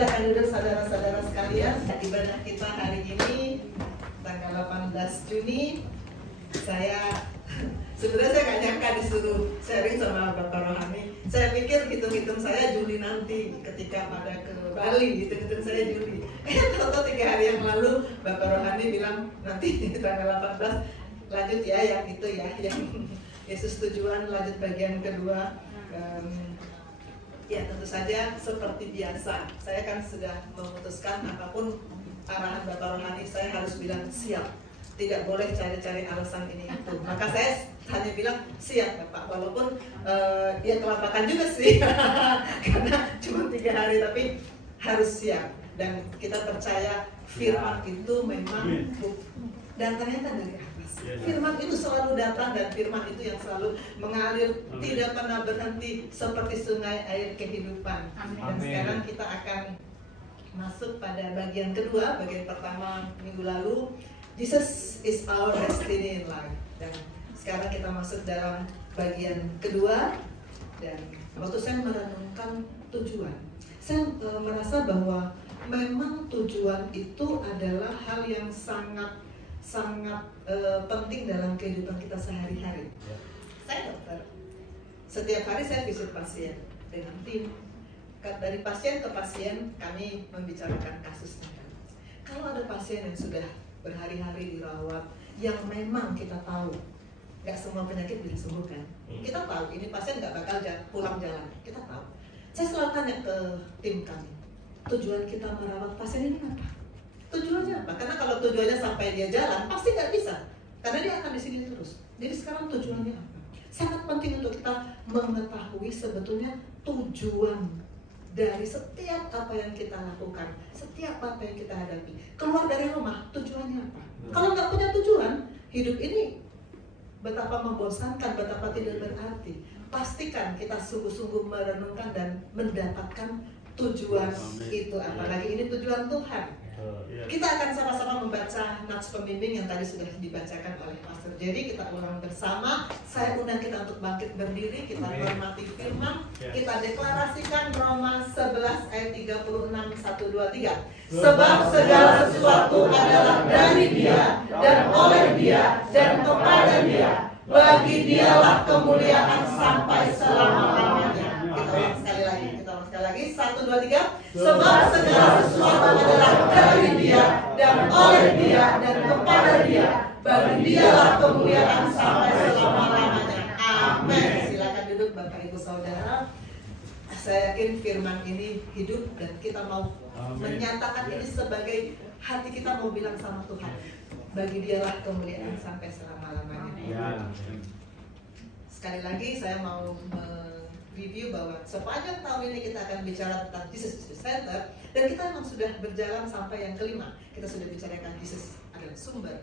Silakan duduk saudara-saudara sekalian. Ibadah kita hari ini tanggal 18 Juni. Sebenarnya saya nggak nyangka disuruh sharing sama Bapak Rohani. Saya pikir hitung-hitung saya Juli nanti ketika pada ke Bali, hitung-hitung saya Juli. Tahu-tahu 3 hari yang lalu Bapak Rohani bilang nanti tanggal 18 lanjut ya yang itu ya, yang Yesus tujuan, lanjut bagian kedua. Ya tentu saja seperti biasa, saya kan sudah memutuskan apapun arahan Bapak Rohani, saya harus bilang siap. Tidak boleh cari-cari alasan ini itu. Maka saya hanya bilang siap Bapak, walaupun ya kelabakan juga sih karena cuma 3 hari, tapi harus siap. Dan kita percaya firman itu memang, dan ternyata dari atas firman itu selalu datang, dan firman itu yang selalu mengalir, tidak pernah berhenti seperti sungai air kehidupan. Dan sekarang kita akan masuk pada bagian kedua. Bagian pertama minggu lalu, Jesus is our destiny in life. Dan sekarang kita masuk dalam bagian kedua. Dan waktu saya merenungkan tujuan, saya merasa bahwa memang tujuan itu adalah hal yang sangat penting dalam kehidupan kita sehari-hari. Saya dokter, setiap hari saya visit pasien dengan tim. Dari pasien ke pasien kami membicarakan kasusnya. Kalau ada pasien yang sudah berhari-hari dirawat, yang memang kita tahu nggak semua penyakit bisa sembuhkan, kita tahu ini pasien nggak bakal pulang jalan, kita tahu. Saya selalu tanya ke tim kami, tujuan kita merawat pasien ini apa? Tujuannya apa? Karena kalau tujuannya sampai dia jalan, pasti nggak bisa, karena dia akan di sini terus. Jadi sekarang tujuannya apa? Sangat penting untuk kita mengetahui sebetulnya tujuan dari setiap apa yang kita lakukan, setiap apa yang kita hadapi. Keluar dari rumah, tujuannya apa? Kalau nggak punya tujuan, hidup ini betapa membosankan, betapa tidak berarti. Pastikan kita sungguh-sungguh merenungkan dan mendapatkan tujuan itu. Apalagi ini tujuan Tuhan. Kita akan sama-sama membaca nats pembimbing yang tadi sudah dibacakan oleh Pastor Jerry. Kita ulang bersama. Saya undang kita untuk bangkit berdiri. Kita hormati firman. Kita deklarasikan Roma 11 ayat 36, 1, 2, 3. Sebab segala sesuatu adalah dari Dia dan oleh Dia dan kepada Dia. Bagi Dialah kemuliaan sampai selama-lamanya. Kita ulang sekali lagi. 1, 2, 3. Sebab segala sesuatu adalah dari Dia dan oleh Dia dan kepada Dia. Bagi Dialah kemuliaan sampai selama-lamanya. Amin. Silakan duduk Bapak Ibu Saudara. Saya yakin firman ini hidup dan kita mau menyatakan ini sebagai hati kita mau bilang sama Tuhan. Bagi Dialah kemuliaan sampai selama-lamanya. Sekali lagi saya mau review bahwa sepanjang tahun ini kita akan bicara tentang Jesus Center, dan kita memang sudah berjalan sampai yang kelima. Kita sudah bicarakan Jesus adalah sumber,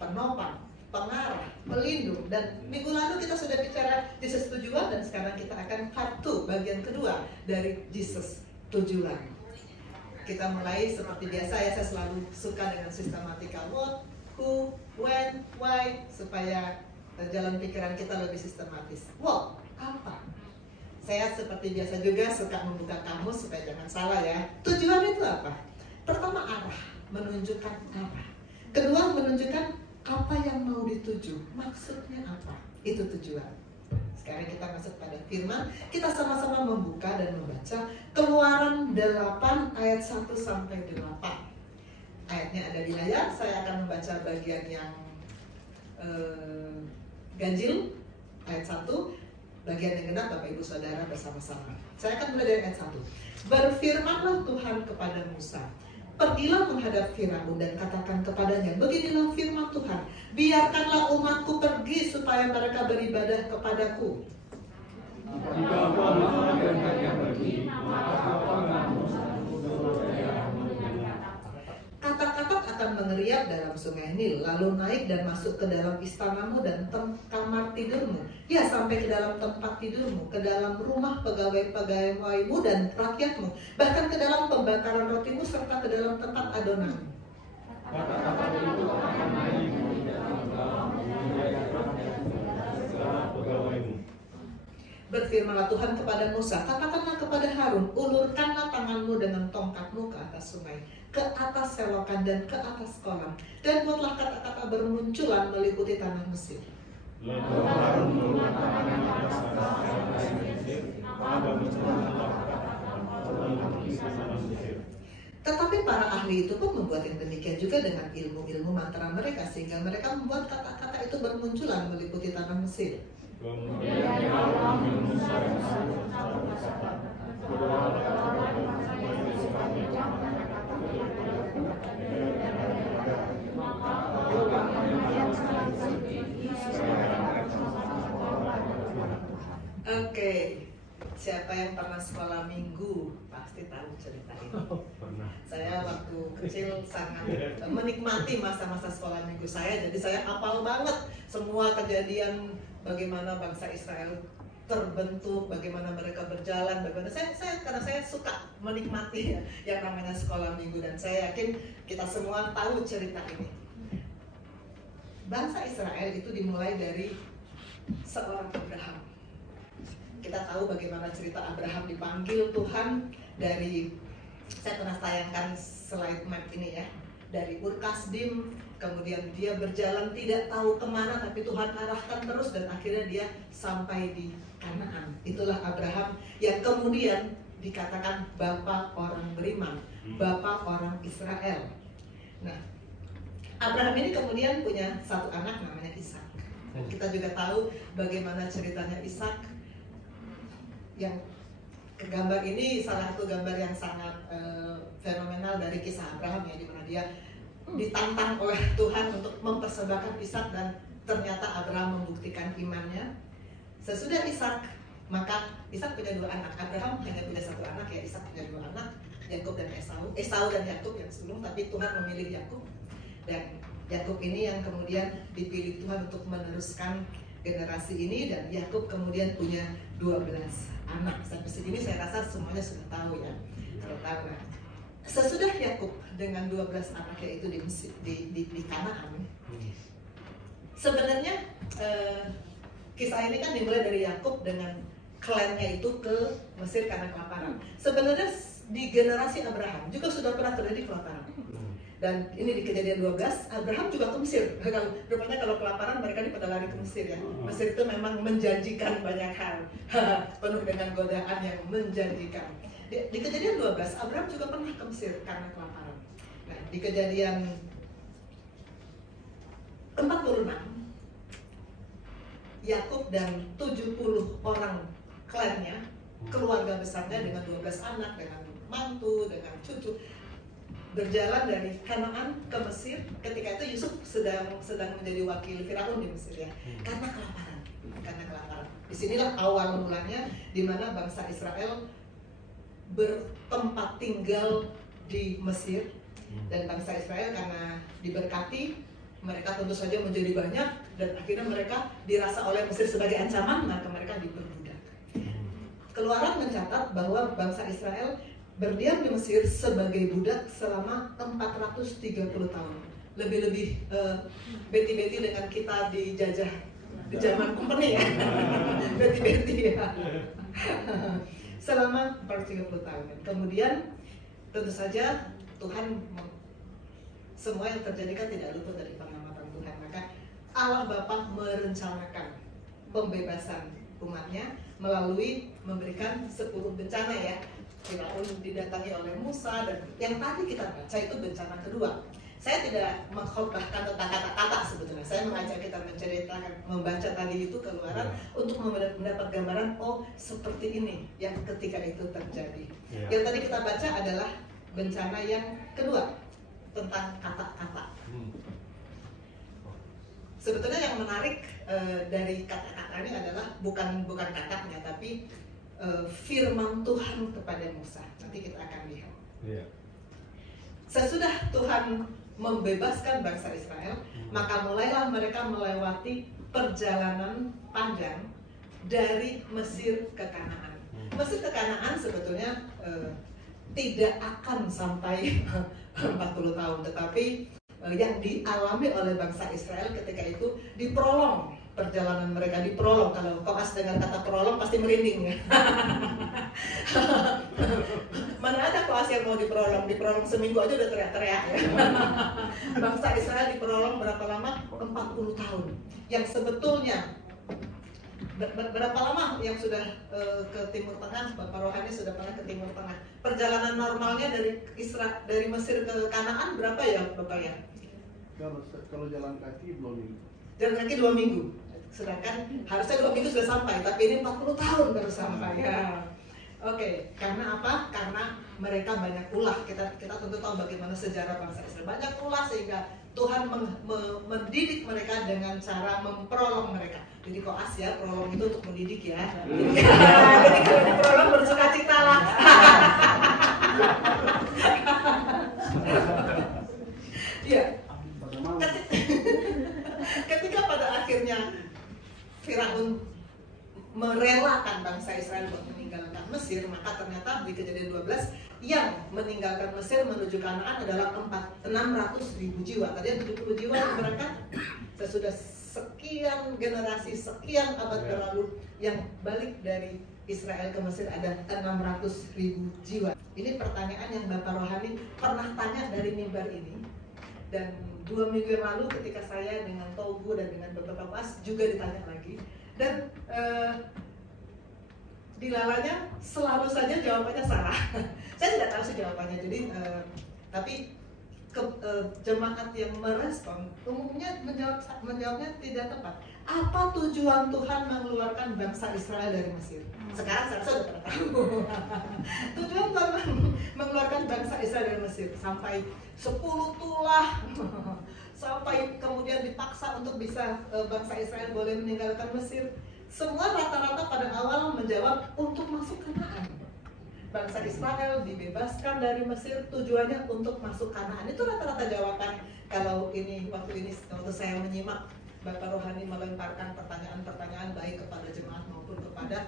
penopang, pengarah, pelindung, dan minggu lalu kita sudah bicara Jesus tujuan, dan sekarang kita akan part 2, bagian kedua dari Jesus tujuan. Kita mulai seperti biasa ya, saya selalu suka dengan sistematika what, who, when, why, supaya jalan pikiran kita lebih sistematis. What, apa? Saya seperti biasa juga suka membuka kamus supaya jangan salah ya. Tujuan itu apa? Pertama arah, menunjukkan arah. Kedua menunjukkan apa yang mau dituju, maksudnya apa. Itu tujuan. Sekarang kita masuk pada firman. Kita sama-sama membuka dan membaca Keluaran 8 ayat 1 sampai 8. Ayatnya ada di layar. Saya akan membaca bagian yang ganjil, ayat 1. Bagian yang genap Bapak Ibu Saudara bersama-sama. Saya akan mulai dari ayat 1. Berfirmanlah Tuhan kepada Musa, pergilah menghadap Firaun dan katakan kepadanya, beginilah firman Tuhan, biarkanlah umatku pergi supaya mereka beribadah kepadaku. Jika aku biarkan pergi, maka aku akan Katak-katak akan mengeriap dalam sungai Nil, lalu naik dan masuk ke dalam istanamu dan kamar tidurmu, ya sampai ke dalam tempat tidurmu, ke dalam rumah pegawai-pegawaimu dan rakyatmu, bahkan ke dalam pembakaran rotimu serta ke dalam tempat adonanmu. Kata-kata itu akan naik di dalam Berfirmanlah Tuhan kepada Musa, katakanlah kepada Harun, ulurkanlah tanganmu dengan tongkatmu ke atas sungai, ke atas selokan dan ke atas kolam, dan buatlah kata-kata bermunculan meliputi tanah Mesir. Tetapi para ahli itu pun membuat yang demikian juga dengan ilmu-ilmu mantra mereka, sehingga mereka membuat kata-kata itu bermunculan meliputi tanah Mesir. Oke, siapa yang pernah sekolah minggu pasti tahu cerita ini. Saya waktu kecil sangat menikmati masa-masa sekolah minggu saya, jadi saya hafal banget semua kejadian bagaimana bangsa Israel terbentuk, bagaimana mereka berjalan, bagaimana karena saya suka menikmati yang namanya sekolah minggu, dan saya yakin kita semua tahu cerita ini. Bangsa Israel itu dimulai dari seorang Abraham. Kita tahu bagaimana cerita Abraham dipanggil Tuhan dari, saya pernah tayangkan slide map ini ya, dari Ur Kasdim, kemudian dia berjalan tidak tahu kemana, tapi Tuhan arahkan terus, dan akhirnya dia sampai di Kanaan. Itulah Abraham yang kemudian dikatakan Bapa orang beriman, Bapa orang Israel. Nah, Abraham ini kemudian punya satu anak namanya Ishak. Dan kita juga tahu bagaimana ceritanya Ishak. Yang gambar ini salah satu gambar yang sangat fenomenal dari kisah Abraham ya, di mana dia ditantang oleh Tuhan untuk mempersembahkan Ishak, dan ternyata Abraham membuktikan imannya. Sesudah Ishak, maka Ishak punya dua anak. Abraham hanya punya satu anak ya, Ishak punya dua anak, Yakub dan Esau. Esau dan Yakub yang sebelum, tapi Tuhan memilih Yakub, dan Yakub ini yang kemudian dipilih Tuhan untuk meneruskan generasi ini, dan Yakub kemudian punya 12 anak. Sampai segini saya rasa semuanya sudah tahu ya. Kalau tahu. Nah, sesudah Yakub dengan 12 anaknya itu di Kanaan, sebenarnya kisah ini kan dimulai dari Yakub dengan klannya itu ke Mesir karena kelaparan. Sebenarnya di generasi Abraham juga sudah pernah terjadi kelaparan. Dan ini di Kejadian 12, Abraham juga ke Mesir. Rupanya kalau kelaparan mereka pada lari ke Mesir ya. Mesir itu memang menjanjikan banyak hal, penuh dengan godaan yang menjanjikan. Di Kejadian 12, Abraham juga pernah ke Mesir karena kelaparan. Nah, di Kejadian 46, Yakub dan 70 orang klannya, keluarga besarnya dengan 12 anak, dengan mantu, dengan cucu, berjalan dari Kanaan ke Mesir. Ketika itu Yusuf sedang menjadi wakil Firaun di Mesir ya, karena kelaparan. Disinilah awal mulanya di mana bangsa Israel bertempat tinggal di Mesir, dan bangsa Israel karena diberkati, mereka tentu saja menjadi banyak, dan akhirnya mereka dirasa oleh Mesir sebagai ancaman, maka mereka diperbudak. Keluaran mencatat bahwa bangsa Israel berdiam di Mesir sebagai budak selama 430 tahun. Lebih-lebih beti-beti dengan kita dijajah di zaman company ya. Beti-beti ya. Selama 430 tahun. Kemudian tentu saja Tuhan, semua yang terjadi kan tidak luput dari pengamatan Tuhan. Maka Allah Bapa merencanakan pembebasan umatnya melalui memberikan 10 bencana ya. Firaun didatangi oleh Musa, dan yang tadi kita baca itu bencana kedua. Saya tidak mengkhotbahkan tentang kata-kata sebetulnya. Saya mengajak kita menceritakan, membaca tadi itu Keluaran untuk mendapat gambaran, oh seperti ini yang ketika itu terjadi. Yang tadi kita baca adalah bencana yang kedua, tentang kata-kata. Sebetulnya yang menarik dari kata-kata ini adalah bukan katanya, tapi firman Tuhan kepada Musa. Nanti kita akan lihat. Sesudah Tuhan membebaskan bangsa Israel, maka mulailah mereka melewati perjalanan panjang dari Mesir ke Kanaan. Mesir ke Kanaan sebetulnya tidak akan sampai 40 tahun, tetapi yang dialami oleh bangsa Israel ketika itu diprolong. Perjalanan mereka diprolong. Kalau Koas dengar kata prolong pasti merinding ya. Mana ada Koas yang mau diprolong seminggu aja udah teriak-teriak ya. Bangsa Israel diprolong berapa lama? 40 tahun. Yang sebetulnya berapa lama yang sudah ke Timur Tengah? Bapak Rohani sudah pernah ke Timur Tengah. Perjalanan normalnya dari Mesir ke Kanaan berapa ya Bapak ya? Kalau jalan kaki 2 minggu. Jalan kaki 2 minggu. Sedangkan harusnya 2 minggu sudah sampai, tapi ini 40 tahun baru sampai ya. Oke, karena apa? Karena mereka banyak ulah. Kita tentu tahu bagaimana sejarah bangsa Israel. Banyak ulah sehingga Tuhan mendidik mereka dengan cara memprolong mereka. Jadi koas ya, prolong itu untuk mendidik ya. Jadi kalau diprolong bersuka cita lah. Iya. Ketika pada akhirnya Firaun merelakan bangsa Israel untuk meninggalkan Mesir, maka ternyata di Kejadian 12 yang meninggalkan Mesir menuju Kanaan adalah 600.000 jiwa. Tadi yang 70 jiwa yang berangkat, sesudah sekian generasi, sekian abad berlalu yang balik dari Israel ke Mesir ada 600.000 jiwa. Ini pertanyaan yang Bapak Rohani pernah tanya dari mimbar ini, dan 2 minggu yang lalu ketika saya dengan Togu dan dengan beberapa pas juga ditanya lagi. Dan dilalanya selalu saja jawabannya salah. Saya tidak tahu sih jawabannya. Jadi tapi jemaat yang merespon umumnya menjawabnya tidak tepat. Apa tujuan Tuhan mengeluarkan bangsa Israel dari Mesir? Sekarang saya sudah pernah tahu. Tujuan Tuhan mengeluarkan bangsa Israel dari Mesir sampai 10 tulah. Sampai kemudian dipaksa untuk bisa bangsa Israel boleh meninggalkan Mesir. Semua rata-rata pada awal menjawab untuk masuk Kanaan. Bangsa Israel dibebaskan dari Mesir, tujuannya untuk masuk Kanaan. Itu rata-rata jawaban. Kalau waktu saya menyimak Bapak Rohani melemparkan pertanyaan-pertanyaan baik kepada jemaat maupun kepada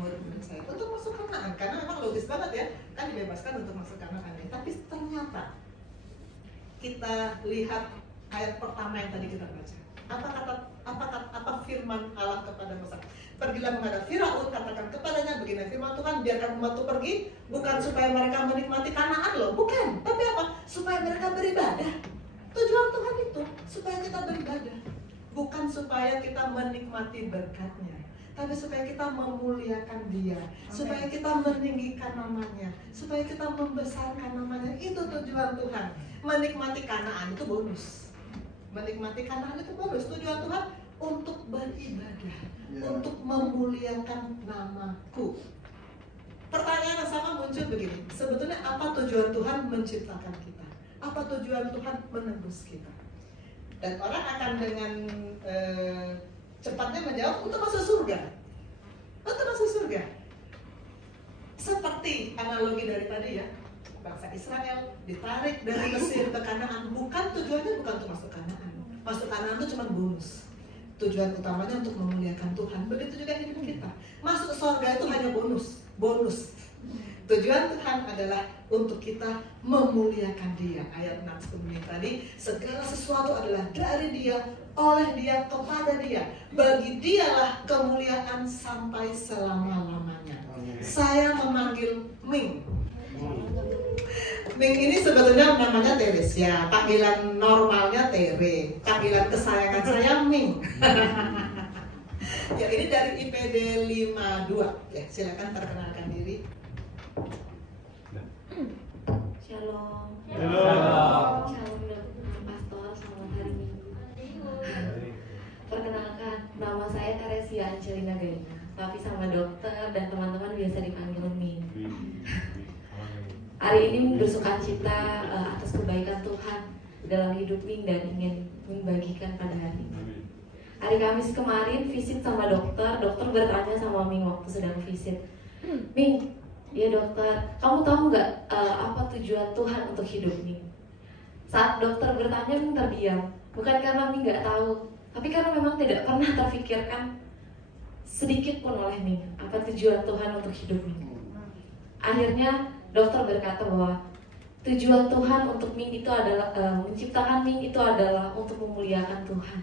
murid-murid saya untuk masuk Kanaan, karena memang logis banget ya, kan dibebaskan untuk masuk Kanaan. Tapi ternyata kita lihat ayat pertama yang tadi kita baca. Apa firman Allah kepada Musa? Pergilah menghadap Firaun, katakan kepadanya begini firman Tuhan, biarkan umatku pergi, bukan supaya mereka menikmati Kanaan loh, bukan. Tapi apa? Supaya mereka beribadah. Tujuan Tuhan itu supaya kita beribadah, bukan supaya kita menikmati berkatnya, tapi supaya kita memuliakan Dia, supaya kita meninggikan namanya, supaya kita membesarkan namanya. Itu tujuan Tuhan. Menikmati Kanaan itu bonus. Menikmati Kanaan itu bonus. Tujuan Tuhan untuk beribadah, untuk memuliakan namaku. Pertanyaan yang sama muncul begini, sebetulnya apa tujuan Tuhan menciptakan kita? Apa tujuan Tuhan menebus kita? Dan orang akan dengan cepatnya menjawab untuk masuk surga. Untuk masuk surga. Seperti analogi dari tadi ya, bangsa Israel ditarik dari Mesir ke Kanaan, tujuannya bukan untuk masuk Kanaan. Masuk Kanaan itu cuma bonus. Tujuan utamanya untuk memuliakan Tuhan. Begitu juga hidup kita. Masuk surga itu hanya bonus. Tujuan Tuhan adalah untuk kita memuliakan Dia. Ayat 6-10 tadi, segala sesuatu adalah dari Dia, oleh Dia, kepada Dia. Bagi Dialah kemuliaan sampai selama-lamanya. Saya memanggil Ming. Ming ini sebetulnya namanya Teresia, panggilan normalnya Tere, panggilan kesayangan saya Ming. Ya, ini dari IPD 52. Ya, silakan perkenalkan diri. Shalom. Shalom. Shalom Pastor, selamat hari Minggu. Perkenalkan, nama saya Teresia Angelina Gaina, tapi sama dokter dan teman-teman biasa dipanggil Ming. Hari ini bersuka cita atas kebaikan Tuhan dalam hidup Ming dan ingin membagikan pada hari ini. Hari Kamis kemarin visit sama dokter bertanya sama Ming waktu sedang visit, Ming, ya dokter, kamu tahu nggak apa tujuan Tuhan untuk hidup Ming? Saat dokter bertanya, Ming terdiam, bukan karena Ming nggak tahu, tapi karena memang tidak pernah terfikirkan sedikit pun oleh Ming apa tujuan Tuhan untuk hidup Ming. Akhirnya dokter berkata bahwa tujuan Tuhan untuk Ming itu adalah menciptakan Ming itu adalah untuk memuliakan Tuhan.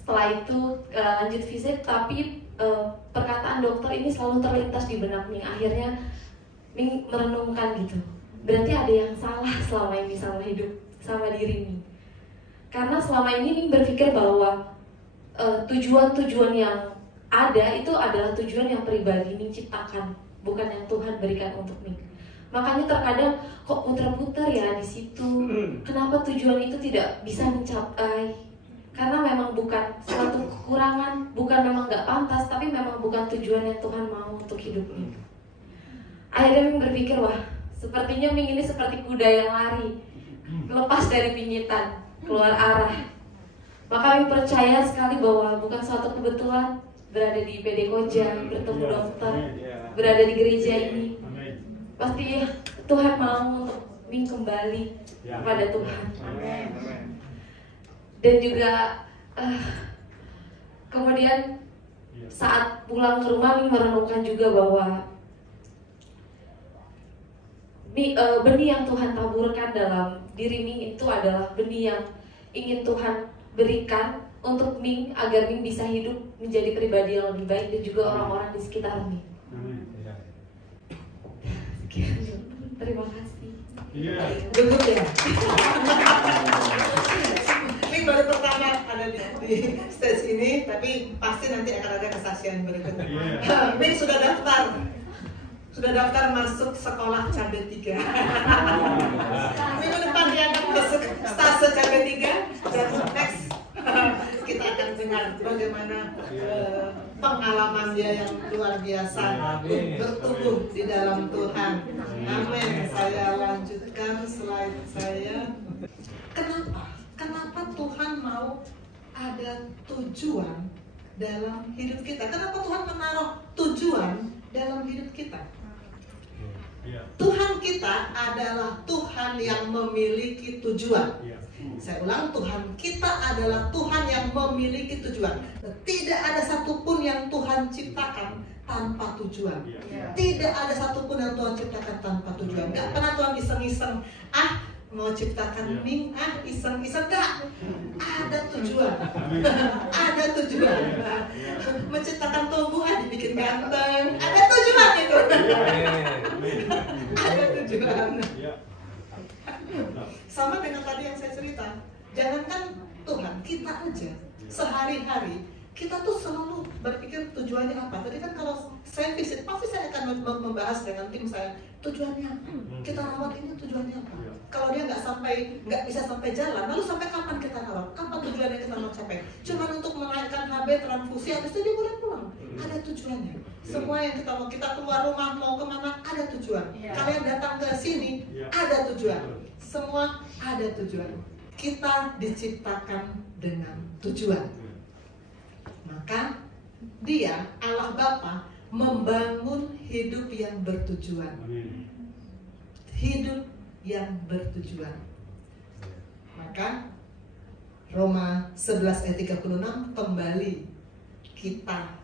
Setelah itu lanjut visit, tapi perkataan dokter ini selalu terlintas di benak Ming. Akhirnya Ming merenungkan gitu. Berarti ada yang salah selama ini sama hidup, sama diri Ming. Karena selama ini Ming berpikir bahwa tujuan-tujuan yang ada itu adalah tujuan yang pribadi Ming ciptakan, bukan yang Tuhan berikan untuk Ming. Makanya terkadang kok putar-putar ya di situ. Kenapa tujuan itu tidak bisa mencapai? Karena memang bukan suatu kekurangan, bukan memang nggak pantas, tapi memang bukan tujuan yang Tuhan mau untuk hidup Ming. Akhirnya Ming berpikir, wah, sepertinya Ming ini seperti kuda yang lari, lepas dari pinyitan, keluar arah. Maka Ming percaya sekali bahwa bukan suatu kebetulan berada di PD Koja, bertemu dokter, berada di gereja ini. Pasti ya, Tuhan mau untuk Ming kembali kepada Tuhan. Dan juga kemudian saat pulang ke rumah Ming merenungkan juga bahwa benih yang Tuhan taburkan dalam diri Ming itu adalah benih yang ingin Tuhan berikan untuk Ming agar Ming bisa hidup menjadi pribadi yang lebih baik dan juga orang-orang di sekitar Ming. Terima kasih. Gugup ya. Ming baru pertama ada di stage ini, tapi pasti nanti akan ada kesaksian berikutnya. Ming sudah daftar masuk sekolah cabai 3. Minggu depan dia akan masuk stase cabai 3 dan next kita akan dengar bagaimana pengalaman dia yang luar biasa bertumbuh di dalam Tuhan. Amin. Saya lanjutkan slide saya. Kenapa Tuhan mau ada tujuan dalam hidup kita? Kenapa Tuhan menaruh tujuan dalam hidup kita? Tuhan kita adalah Tuhan yang memiliki tujuan. Saya ulang, Tuhan kita adalah Tuhan yang memiliki tujuan. Tidak ada satupun yang Tuhan ciptakan tanpa tujuan. Tidak ada satupun yang Tuhan ciptakan tanpa tujuan. Gak pernah Tuhan iseng-iseng, mau ciptakan Ming, iseng-iseng. Gak, ada tujuan. Ada tujuan. Menciptakan tubuh, dibikin ganteng. Ada tujuan itu. Ada tujuan. Sama dengan tadi yang saya cerita, jangankan Tuhan, kita aja sehari-hari kita tuh selalu berpikir tujuannya apa. Tadi kan kalau saya visit, pasti saya akan membahas dengan tim saya tujuannya apa. Kita rawat ini tujuannya apa. Kalau dia nggak bisa sampai jalan, lalu sampai kapan kita rawat? Kapan tujuannya kita mau capai? Cuma untuk menaikkan HB, transfusi, habis itu dia boleh pulang. Ada tujuannya. Semua yang kita keluar rumah mau kemana ada tujuan. Kalian datang ke sini ada tujuan. Semua ada tujuan. Kita diciptakan dengan tujuan. Maka Dia, Allah Bapa, membangun hidup yang bertujuan. Hidup yang bertujuan. Maka Roma 11 ayat 36 kembali kita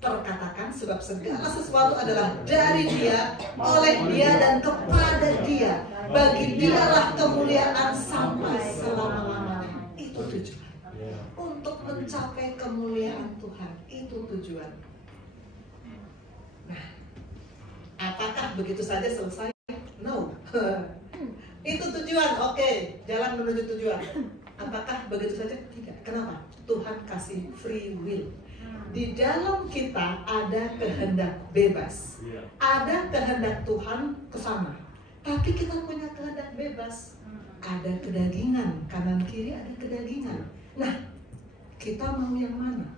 terkatakan sebab segala sesuatu adalah dari Dia, oleh Dia dan kepada Dia. Bagi Dialah kemuliaan sampai selama-lamanya. Itu tujuan. Untuk mencapai kemuliaan Tuhan, itu tujuan. Nah, apakah begitu saja selesai? No. Itu tujuan, oke, jalan menuju tujuan. Apakah begitu saja? Tidak. Kenapa? Tuhan kasih free will. Di dalam kita ada kehendak bebas. Ada kehendak Tuhan ke sana. Tapi kita punya kehendak bebas. Ada kedagingan, kanan kiri ada kedagingan. Nah, kita mau yang mana?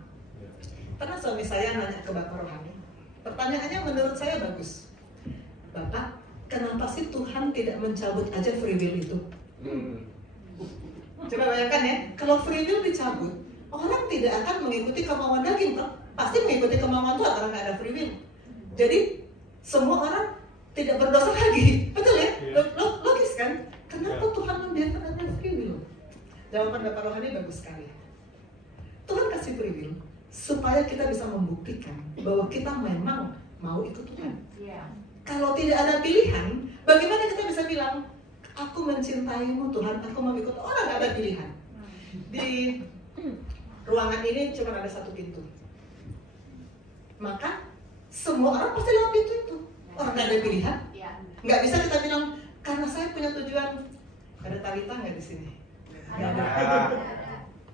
Pernah suami saya nanya ke Bapak Rohani. Pertanyaannya menurut saya bagus. Bapak, kenapa sih Tuhan tidak mencabut aja free will itu? Coba bayangkan ya, kalau free will dicabut, orang tidak akan mengikuti kemauan daging, toh? Pasti mengikuti kemauan Tuhan karena nggak ada free will. Jadi semua orang tidak berdosa lagi, betul ya? Logis kan? Kenapa Tuhan membiarkan ada free will? Jawaban Bapak Rohani bagus sekali. Tuhan kasih free will supaya kita bisa membuktikan bahwa kita memang mau ikut Tuhan. Kalau tidak ada pilihan, bagaimana kita bisa bilang, aku mencintaimu Tuhan, aku mau ikut. Orang nggak ada pilihan. Di ruangan ini cuma ada satu pintu. Maka semua orang pasti lewat pintu itu. Orang nggak ada pilihan. Nggak bisa kita bilang karena saya punya tujuan. Ada Talita nggak di sini? Nggak ada.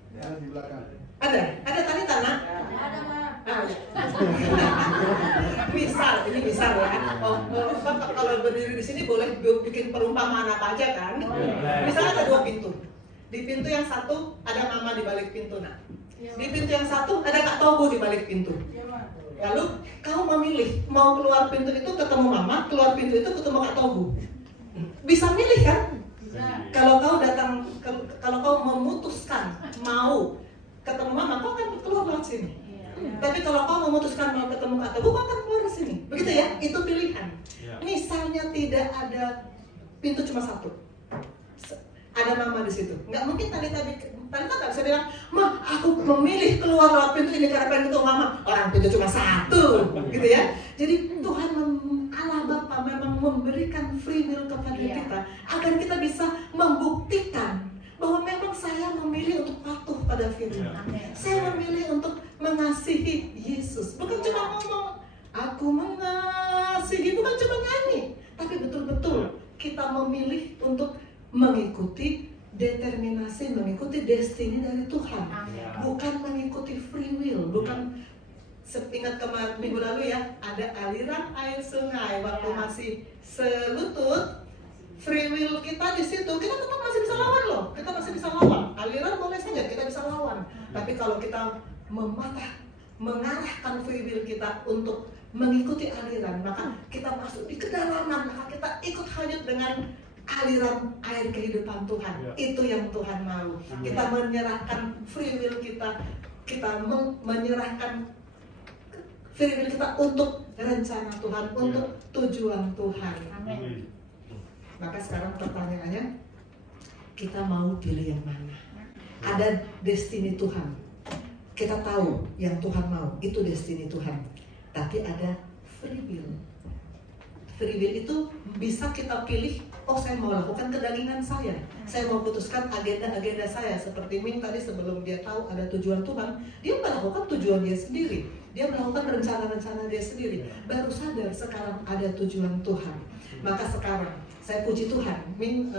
Ya, di belakang. Ada Talita nak? Ada, Mak. Ini misal ya. Kalau berdiri di sini boleh bikin perumpamaan apa aja kan? Misalnya ada 2 pintu. Di pintu yang satu ada mama di balik pintu nak. Di pintu yang satu ada Kak Tobu di balik pintu. Lalu kau memilih mau keluar pintu itu ketemu mama, keluar pintu itu ketemu Kak Tobu. Bisa milih kan? Kalau kau memutuskan mau ketemu mama, kau akan keluar lewat sini. Tapi kalau kau memutuskan mau ketemu Kak Tobu, kau akan keluar ke sini. Begitu ya? Itu pilihan. Misalnya tidak ada pintu cuma satu, ada mama di situ. Nggak mungkin Talita nggak bisa bilang, "Mah, aku memilih keluar lewat pintu ini karena pengen ketemu mama." Orang pintu cuma satu, gitu ya. Jadi Tuhan Allah Bapa memang memberikan free will kepada kita agar kita bisa membuktikan bahwa memang saya memilih untuk patuh pada firman. Saya memilih untuk mengasihi Yesus. Bukan cuma ngomong, "Aku mengasihi," bukan cuma nyanyi, tapi betul-betul kita memilih untuk mengikuti determinasi, mengikuti destiny dari Tuhan. Bukan mengikuti free will, bukan ingat kemarin minggu lalu ya, ada aliran air sungai waktu masih selutut. Free will kita di situ, kita tetap masih bisa lawan loh. Kita masih bisa lawan. Aliran boleh saja kita bisa lawan. Tapi kalau kita mengarahkan free will kita untuk mengikuti aliran, maka kita masuk di kedalaman, maka kita ikut hanyut dengan aliran air kehidupan Tuhan. Itu yang Tuhan mau. Kita menyerahkan free will kita menyerahkan free will kita untuk rencana Tuhan, untuk tujuan Tuhan. Amin. Maka sekarang pertanyaannya, kita mau pilih yang mana? Ada destiny Tuhan. Kita tahu yang Tuhan mau, itu destiny Tuhan. Tapi ada free will. Free will itu bisa kita pilih, oh saya mau lakukan kedagingan saya mau putuskan agenda-agenda saya. Seperti Ming tadi sebelum dia tahu ada tujuan Tuhan, dia melakukan tujuan dia sendiri. Dia melakukan rencana-rencana dia sendiri. Baru sadar sekarang ada tujuan Tuhan. Maka sekarang saya puji Tuhan, Ming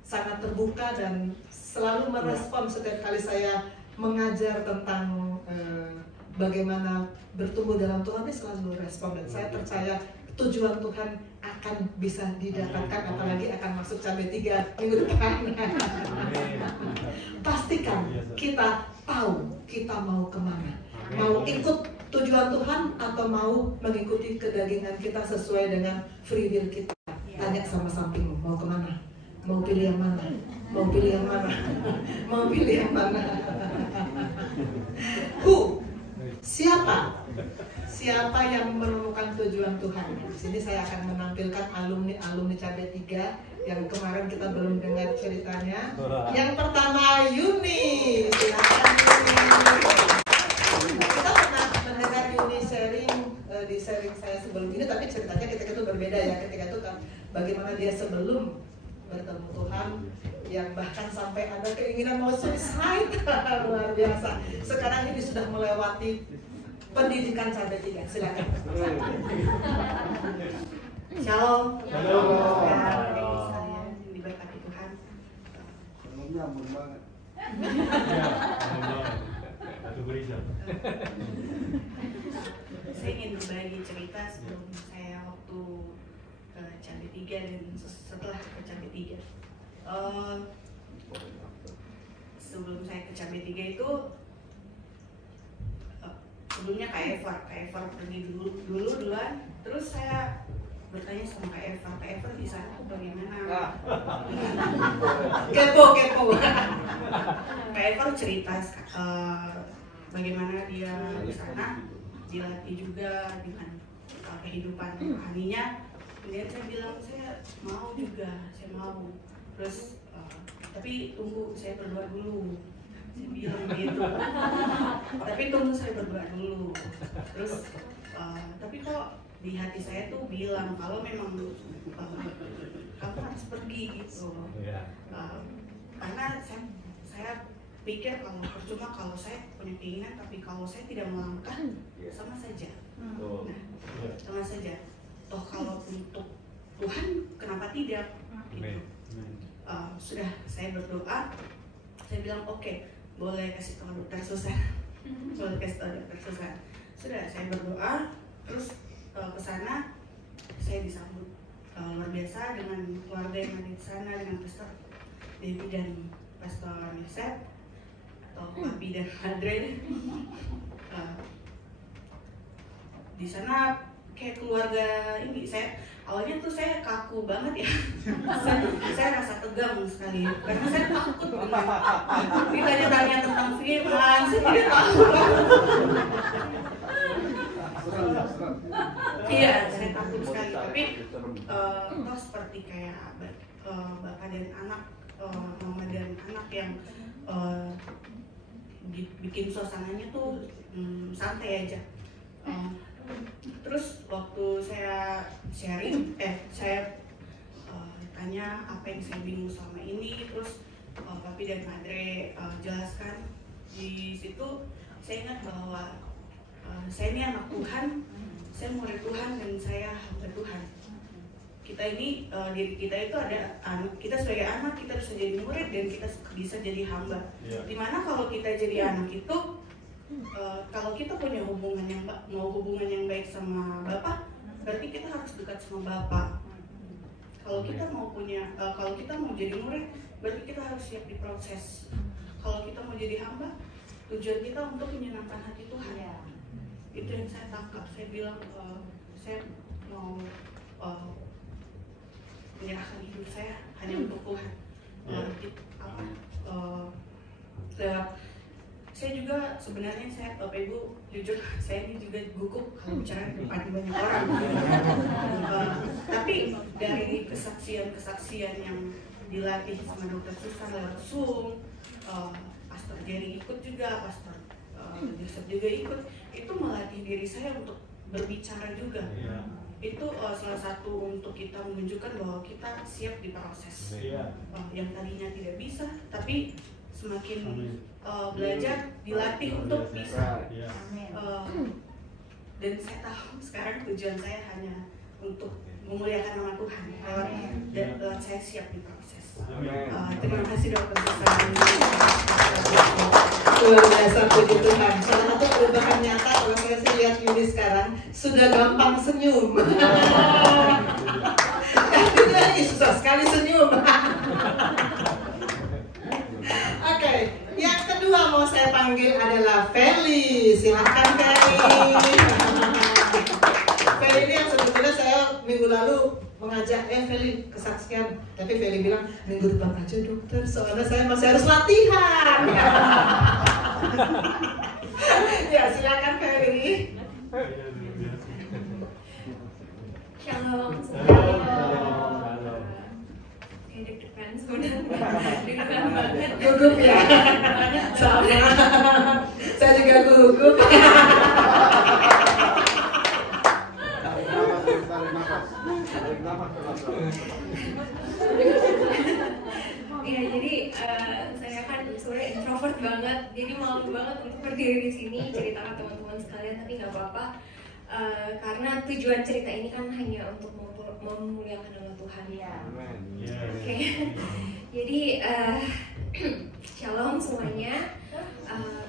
sangat terbuka dan selalu merespon setiap kali saya mengajar tentang bagaimana bertumbuh dalam Tuhan. Dia selalu respon dan saya percaya tujuan Tuhan akan bisa didapatkan, apalagi akan masuk cabai 3 minggu depan. Pastikan kita tahu kita mau kemana, mau ikut tujuan Tuhan atau mau mengikuti kedagingan kita sesuai dengan free will kita. Tanya sama sampingmu, mau kemana? Mau pilih yang mana? Mau pilih yang mana? Mau pilih yang mana? Siapa yang menemukan tujuan Tuhan? Di sini saya akan menampilkan alumni Cabai 3 yang kemarin kita belum dengar ceritanya. Yang pertama Yuni, silakan Yuni. Kita pernah mendengar Yuni sharing di sharing saya sebelum ini, tapi ceritanya ketika itu berbeda ya. Ketika itu bagaimana dia sebelum bertemu Tuhan, yang bahkan sampai ada keinginan mau suicide. Luar biasa. Sekarang ini sudah melewati pendidikan Cabai 3. Silakan. Shalom. Shalom. Saya diberkati Tuhan. Nyambung banget. Saya ingin berbagi cerita sebelum saya waktu ke Cabai 3 dan setelah ke Cabai 3. Sebelum saya ke Cabai 3 itu sebelumnya Kak Eva pergi duluan, terus saya bertanya sama Kak Eva di sana bagaimana? Kepo. Kak Eva cerita bagaimana dia di sana dilatih juga dengan kehidupan rohaninya. Kemudian saya bilang saya mau juga, saya mau. Terus tapi tunggu saya berdoa dulu. Saya bilang gitu. Tapi tunggu saya berdoa dulu. Terus tapi kok di hati saya tuh bilang kalau memang kamu harus pergi gitu. Karena saya pikir kalau percuma kalau saya punya keinginan tapi kalau saya tidak melangkah sama saja. Nah, sama saja. toh kalau untuk Tuhan kenapa tidak gitu. Sudah saya berdoa, saya bilang oke, boleh kasih tahu dokter Susan, boleh kasih tahu dokter Susan. Sudah saya berdoa, terus ke sana saya disambut luar biasa dengan keluarga yang ada di sana, dengan Pastor Devi dan Pastor Yosef atau Papi dan Andre. Di sana kayak keluarga ini, saya awalnya tuh saya kaku banget ya. saya rasa tegang sekali karena saya takut dengan ditanya-tanya tentang firman, saya tidak tahu. Iya, saya takut sekali. Tapi toh seperti kayak bapak dan anak, mama dan anak yang bikin suasananya tuh santai aja. Terus waktu saya sharing, saya tanya apa yang saya bingung selama ini, terus Papi dan Andre jelaskan. Di situ saya ingat bahwa saya ini anak Tuhan, saya murid Tuhan dan saya hamba Tuhan. Kita ini diri kita itu ada anak, kita sebagai anak kita bisa jadi murid dan kita bisa jadi hamba. Dimana kalau kita jadi anak itu kalau kita punya hubungan yang baik sama Bapak, berarti kita harus dekat sama Bapak. Kalau kita kalau kita mau jadi murid, berarti kita harus siap diproses. Kalau kita mau jadi hamba, tujuan kita untuk menyenangkan hati Tuhan. Itu yang saya tangkap. Saya bilang saya mau menyerahkan hidup saya hanya untuk Tuhan. Saya juga sebenarnya Bapak Ibu jujur saya ini juga gugup kalau bicara di depan banyak orang. Tapi dari kesaksian yang dilatih sama Dokter Susan lewat Zoom, Pastor Jerry ikut juga, Pastor Yosef juga ikut, itu melatih diri saya untuk berbicara juga. Itu salah satu untuk kita menunjukkan bahwa kita siap diproses. Yang tadinya tidak bisa, tapi semakin belajar, dilatih untuk bisa. Dan saya tahu sekarang tujuan saya hanya untuk memuliakan nama Tuhan. Dan saya siap diproses. Terima kasih Dokter Susan. Luar biasa, puji Tuhan. Salah satu perubahan nyata kalau saya lihat Yudi sekarang sudah gampang senyum. Itu lagi susah sekali senyum. Oke, yang kedua mau saya panggil adalah Feli. Silakan Feli. Feli ini yang sebetulnya saya minggu lalu mengajak Feli kesaksian, tapi Feli bilang minggu depan aja dokter, soalnya saya masih harus latihan. Ya silakan Feli. Shalom. Deg-degan sebenarnya, deg-degan banget. Gugup ya? Sama. Saya juga gugup. Iya, jadi saya kan sebenarnya introvert banget, jadi malu banget untuk berdiri di sini cerita ke teman-teman sekalian, tapi nggak apa-apa. Karena tujuan cerita ini kan hanya untuk memuliakan nama Tuhan. Oke. Jadi shalom semuanya.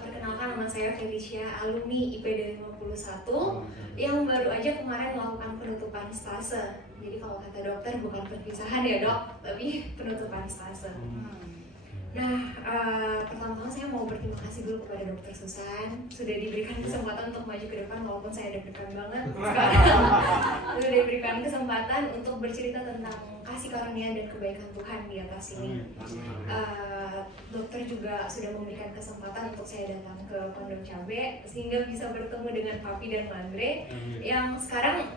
Perkenalkan, nama saya Felicia, alumni IPD 51 yang baru aja kemarin melakukan penutupan stase. Jadi kalau kata dokter bukan perpisahan ya dok, tapi penutupan stase. Nah, pertama-tama saya mau berterima kasih dulu kepada Dokter Susan sudah diberikan kesempatan untuk maju ke depan walaupun saya deg-degan banget sekarang. Sudah diberikan kesempatan untuk bercerita tentang kasih karunia dan kebaikan Tuhan di atas ini. Dokter juga sudah memberikan kesempatan untuk saya datang ke Pondok Cabe sehingga bisa bertemu dengan Papi dan Andre yang sekarang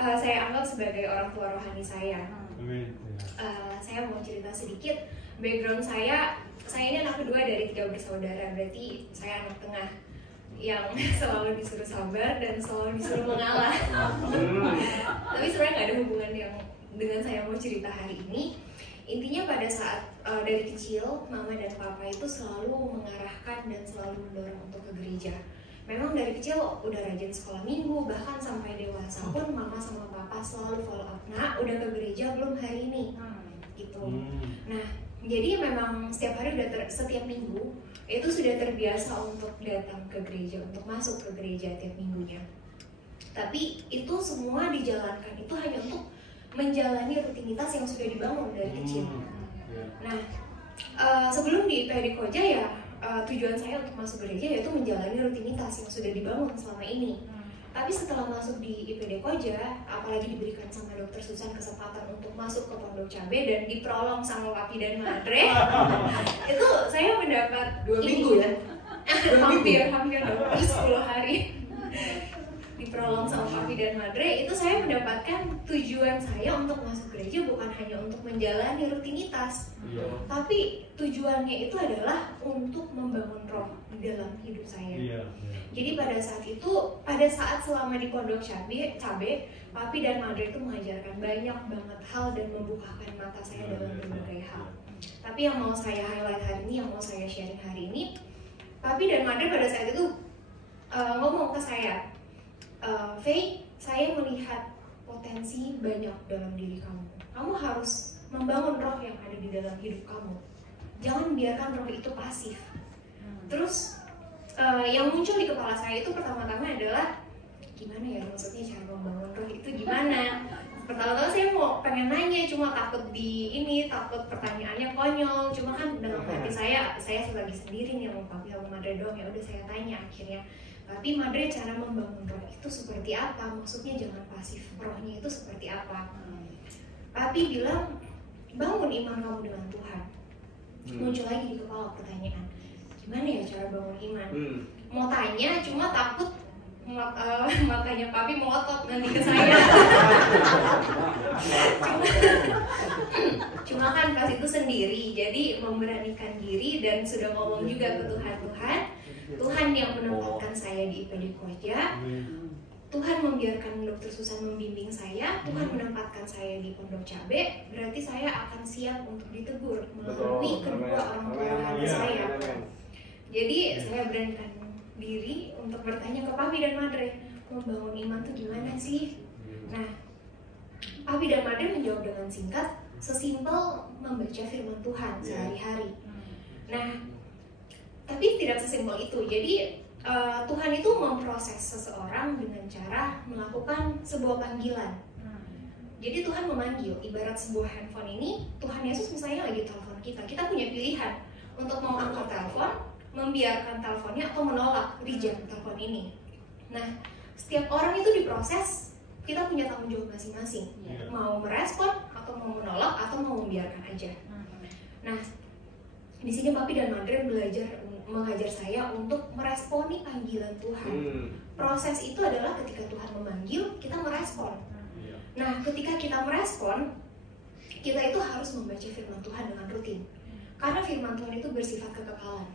saya anggap sebagai orang tua rohani saya. Saya mau cerita sedikit. Background saya ini anak kedua dari 3 bersaudara, berarti saya anak tengah yang selalu disuruh sabar dan selalu disuruh mengalah. Tapi sebenarnya nggak ada hubungan yang dengan saya mau cerita hari ini. Intinya pada saat dari kecil, mama dan papa itu selalu mengarahkan dan selalu mendorong untuk ke gereja. memang dari kecil udah rajin sekolah minggu, bahkan sampai dewasa pun mama sama papa selalu follow up, nah udah ke gereja belum hari ini gitu. Nah jadi memang setiap hari setiap minggu itu sudah terbiasa untuk datang ke gereja, untuk masuk ke gereja tiap minggunya. Tapi itu semua dijalankan itu hanya untuk menjalani rutinitas yang sudah dibangun dari kecil. Nah sebelum di IPD Koja ya tujuan saya untuk masuk gereja yaitu menjalani rutinitas yang sudah dibangun selama ini. Tapi setelah masuk di IPD Koja, apalagi diberikan sama Dokter Susan kesempatan untuk masuk ke Pondok Cabe dan diprolong sama Papi dan Madre, itu saya mendapat 2 minggu ya? hampir 10 hari. Diprolong sama Papi dan Madre, itu saya mendapatkan tujuan saya untuk masuk gereja bukan hanya untuk menjalani rutinitas, tapi tujuannya itu adalah untuk membangun roh di dalam hidup saya. Jadi pada saat selama di Pondok Cabe, Papi dan Madre itu mengajarkan banyak banget hal dan membukakan mata saya dalam berbagai hal. Tapi yang mau saya highlight hari ini, yang mau saya sharing hari ini, Papi dan Madre pada saat itu ngomong ke saya, Faye, saya melihat potensi banyak dalam diri kamu. Kamu harus membangun roh yang ada di dalam hidup kamu. Jangan biarkan roh itu pasif. Terus yang muncul di kepala saya itu pertama-tama adalah gimana ya, maksudnya cara membangun roh itu gimana? Pertama-tama saya mau pengen nanya, cuma takut takut pertanyaannya konyol. Cuma kan dalam hati saya lagi sendiri nih sama Papi sama Madre doang, ya udah saya tanya akhirnya. Tapi Madre, cara membangun roh itu seperti apa? Maksudnya jangan pasif, rohnya itu seperti apa? Papi bilang, bangun iman kamu dengan Tuhan. Muncul lagi di kepala pertanyaan, gimana ya cara bangun iman? Mau tanya, cuma takut matanya Papi melotot nanti ke saya. Cuma kan pas itu sendiri, jadi memberanikan diri dan sudah ngomong juga ke Tuhan yang menempatkan saya di IPD Koja, Tuhan membiarkan Dokter Susan membimbing saya, Tuhan menempatkan saya di Pondok Cabe, berarti saya akan siap untuk ditegur melalui kedua orang tua hati saya. Jadi saya beranikan diri untuk bertanya ke Papi dan Madre, membangun iman tuh gimana sih? Nah, Papi dan Madre menjawab dengan singkat, sesimpel membaca firman Tuhan sehari-hari. Nah, tapi tidak sesimpel itu. Jadi Tuhan itu memproses seseorang dengan cara melakukan sebuah panggilan. Jadi Tuhan memanggil, ibarat sebuah handphone ini, Tuhan Yesus misalnya lagi telepon kita punya pilihan untuk mau angkat telepon, membiarkan teleponnya, atau menolak, reject telepon ini. Nah, setiap orang itu diproses, kita punya tanggung jawab masing-masing, mau merespon, atau mau menolak, atau mau membiarkan aja. Nah, di sini Papi dan Madre mengajar saya untuk meresponi panggilan Tuhan. Proses itu adalah ketika Tuhan memanggil, kita merespon. Nah, ketika kita merespon, kita itu harus membaca firman Tuhan dengan rutin. Karena firman Tuhan itu bersifat kekekalan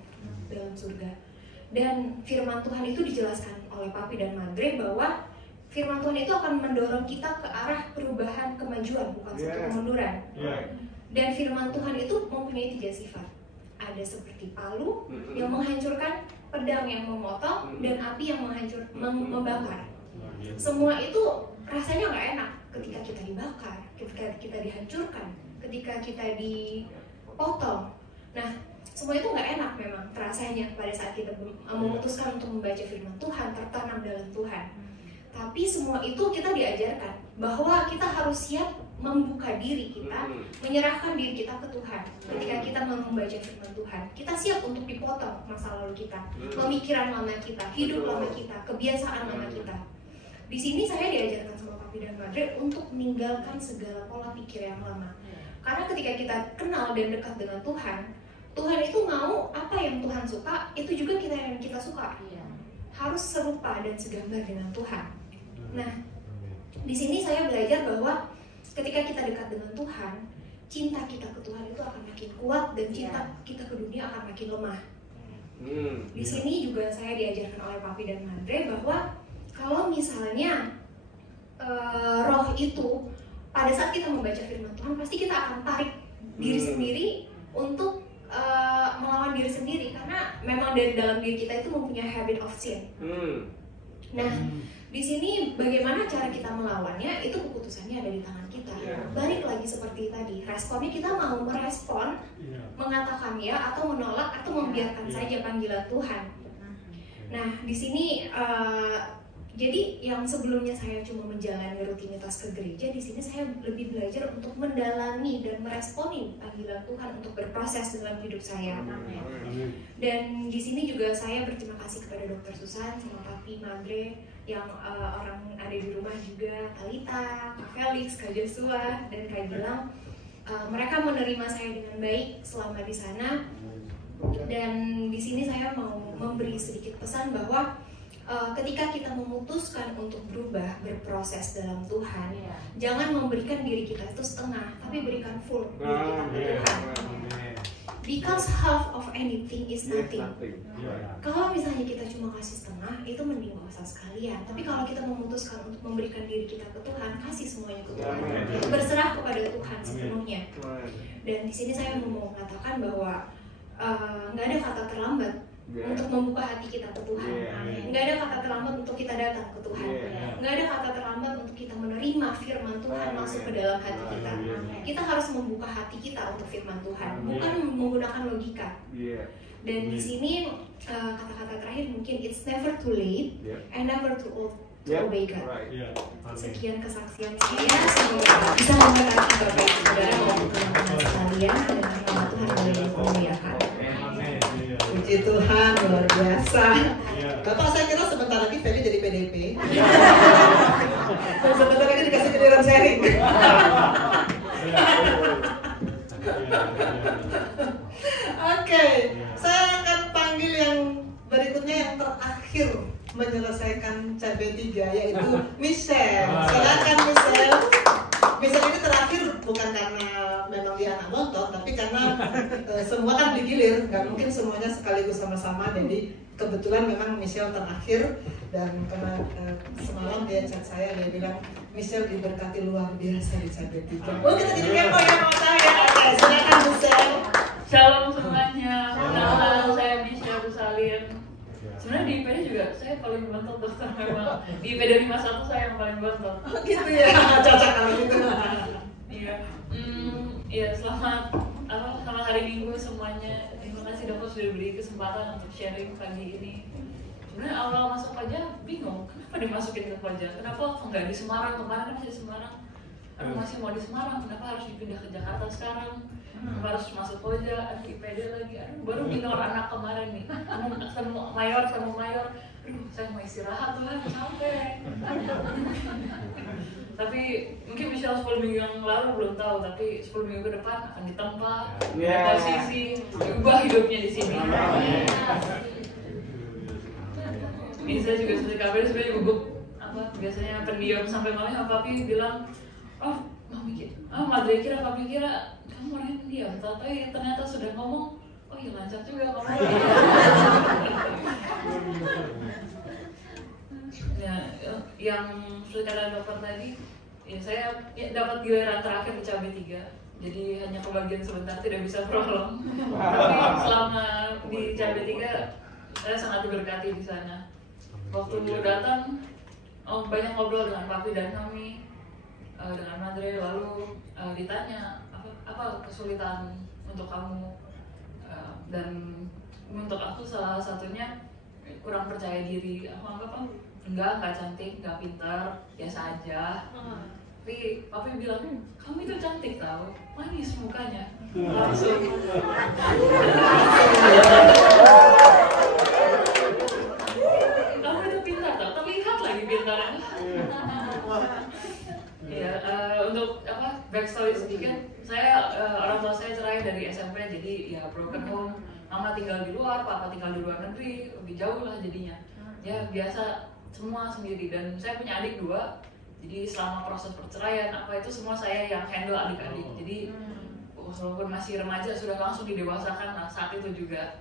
dalam surga. Dan firman Tuhan itu dijelaskan oleh Papi dan Madre bahwa firman Tuhan itu akan mendorong kita ke arah perubahan, kemajuan, bukan suatu kemunduran. Dan firman Tuhan itu mempunyai 3 sifat. Ada seperti palu yang menghancurkan, pedang yang memotong, dan api yang membakar. Semua itu rasanya nggak enak ketika kita dibakar, ketika kita dihancurkan, ketika kita dipotong. Nah, semua itu nggak enak memang rasanya pada saat kita memutuskan untuk membaca firman Tuhan, tertanam dalam Tuhan. Tapi semua itu kita diajarkan bahwa kita harus siap membuka diri kita, menyerahkan diri kita ke Tuhan. Ketika kita membaca firman Tuhan, kita siap untuk dipotong masa lalu kita, pemikiran lama kita, hidup lama kita, kebiasaan lama kita. Di sini saya diajarkan sama Papi dan Madre untuk meninggalkan segala pola pikir yang lama. Karena ketika kita kenal dan dekat dengan Tuhan, Tuhan itu mau apa yang Tuhan suka, itu juga yang kita suka. Harus serupa dan segambar dengan Tuhan. Nah, di sini saya belajar bahwa ketika kita dekat dengan Tuhan, cinta kita ke Tuhan itu akan makin kuat dan cinta kita ke dunia akan makin lemah. Di sini juga saya diajarkan oleh Papi dan Madre bahwa kalau misalnya roh itu pada saat kita membaca firman Tuhan, pasti kita akan tarik diri sendiri untuk melawan diri sendiri, karena memang dari dalam diri kita itu mempunyai habit of sin. Nah, di sini bagaimana cara kita melawannya, itu keputusannya ada di tangan kita. Balik lagi seperti tadi, responnya kita mau merespon, mengatakan ya atau menolak atau membiarkan saja panggilan Tuhan. Nah, di sini jadi yang sebelumnya saya cuma menjalani rutinitas ke gereja, di sini saya lebih belajar untuk mendalami dan meresponi panggilan Tuhan untuk berproses dalam hidup saya. Dan di sini juga saya berterima kasih kepada Dokter Susan sama Papi Madre yang orang ada di rumah juga, Talita, Kak Felix, Kak Joshua, dan Kak Gilang. Mereka menerima saya dengan baik selama di sana. Dan di sini saya mau memberi sedikit pesan bahwa ketika kita memutuskan untuk berubah, berproses dalam Tuhan, jangan memberikan diri kita itu setengah, tapi berikan full diri kita ke Tuhan. Because half of anything is nothing. Kalau misalnya kita cuma kasih setengah, itu mending gak usah sekalian. Tapi kalau kita memutuskan untuk memberikan diri kita ke Tuhan, kasih semuanya ke Tuhan, berserah kepada Tuhan sepenuhnya. Dan di sini saya mau mengatakan bahwa nggak ada kata terlambat untuk membuka hati kita ke Tuhan. Nggak ada kata terlambat untuk kita datang ke Tuhan. Nggak ada kata terlambat untuk kita menerima firman Tuhan masuk ke dalam hati kita. Kita harus membuka hati kita untuk firman Tuhan, bukan menggunakan logika. Dan di sini kata-kata terakhir mungkin, it's never too late and never too old to obey God. Sekian kesaksian saya, semoga bisa memberkati Bapak Ibu Saudara dan teman-teman sekalian, dan nama Tuhan boleh dimuliakan. Puji Tuhan, luar biasa. Bapak, saya kira sebentar lagi Feli jadi PDP. Dan sebentar lagi dikasih giliran sharing. Oke, saya akan panggil yang berikutnya, yang terakhir menyelesaikan CB3, yaitu Michelle. Silakan Michelle. Michelle ini terakhir bukan karena memang dia anak bontot, tapi karena semua kan digilir, nggak mungkin semuanya sekaligus sama-sama. Jadi kebetulan memang Michelle terakhir, dan karena semalam dia chat saya, dia bilang Michelle diberkati luar biasa di CB3. Oh, kita jadi kepo ya sama saya. Oke, silakan Michelle. Shalom semuanya. Halo, saya Michelle Busalin. Sebenarnya di IPD juga saya paling bontot, dokter. Memang di IPD 51 saya yang paling bontot. Oh, gitu ya, cocok kalau gitu. Iya. Iya, selamat hari Minggu semuanya. Terima kasih dokter sudah beri kesempatan untuk sharing pagi ini. Sebenarnya awal masuk aja bingung, kenapa dimasukin ke Koja? Kenapa nggak di Semarang? Kemarin kan masih di Semarang. Aduh, masih mau di Semarang, kenapa harus dipindah ke Jakarta sekarang? Harus masuk Koja, ada IPD lagi. Aduh, baru minor anak kemarin nih. Ketemu mayor. Aduh, saya mau istirahat tuh, capek. Tapi mungkin Michelle 10 minggu yang lalu belum tahu, tapi 10 minggu ke depan akan ditempa, posisi, diubah hidupnya di sini. Ini saya juga seperti kabar, sebenarnya gugup. Biasanya pendiam sampai malam, Papi bilang, oh, Madre kira, Papi kira kamu orangnya pendiam, tapi ternyata sudah ngomong, oh iya lancar juga ngomongnya. Ya, yang seperti kata dokter tadi, ya saya dapat giliran terakhir di CB3, jadi hanya kebagian sebentar, tidak bisa prolong. Tapi selama di CB3 saya sangat diberkati di sana. Waktu datang, banyak ngobrol dengan Papi dan kami, dengan Madre, lalu ditanya apa kesulitan untuk kamu, dan untuk aku salah satunya kurang percaya diri. Aku anggap enggak cantik, enggak pintar, biasa aja. Tapi Papi bilang, kamu itu cantik tau, manis mukanya. Langsung. Kamu itu pintar tau, terlihat lagi pintarnya. Ya, untuk backstory sedikit, saya orang tua saya cerai dari SMP, jadi ya broken home. Mama tinggal di luar, papa tinggal di luar negeri, lebih jauh lah jadinya. Ya biasa semua sendiri, dan saya punya adik 2. Jadi selama proses perceraian itu semua saya yang handle adik-adik. Jadi walaupun masih remaja sudah langsung didewasakan saat itu juga.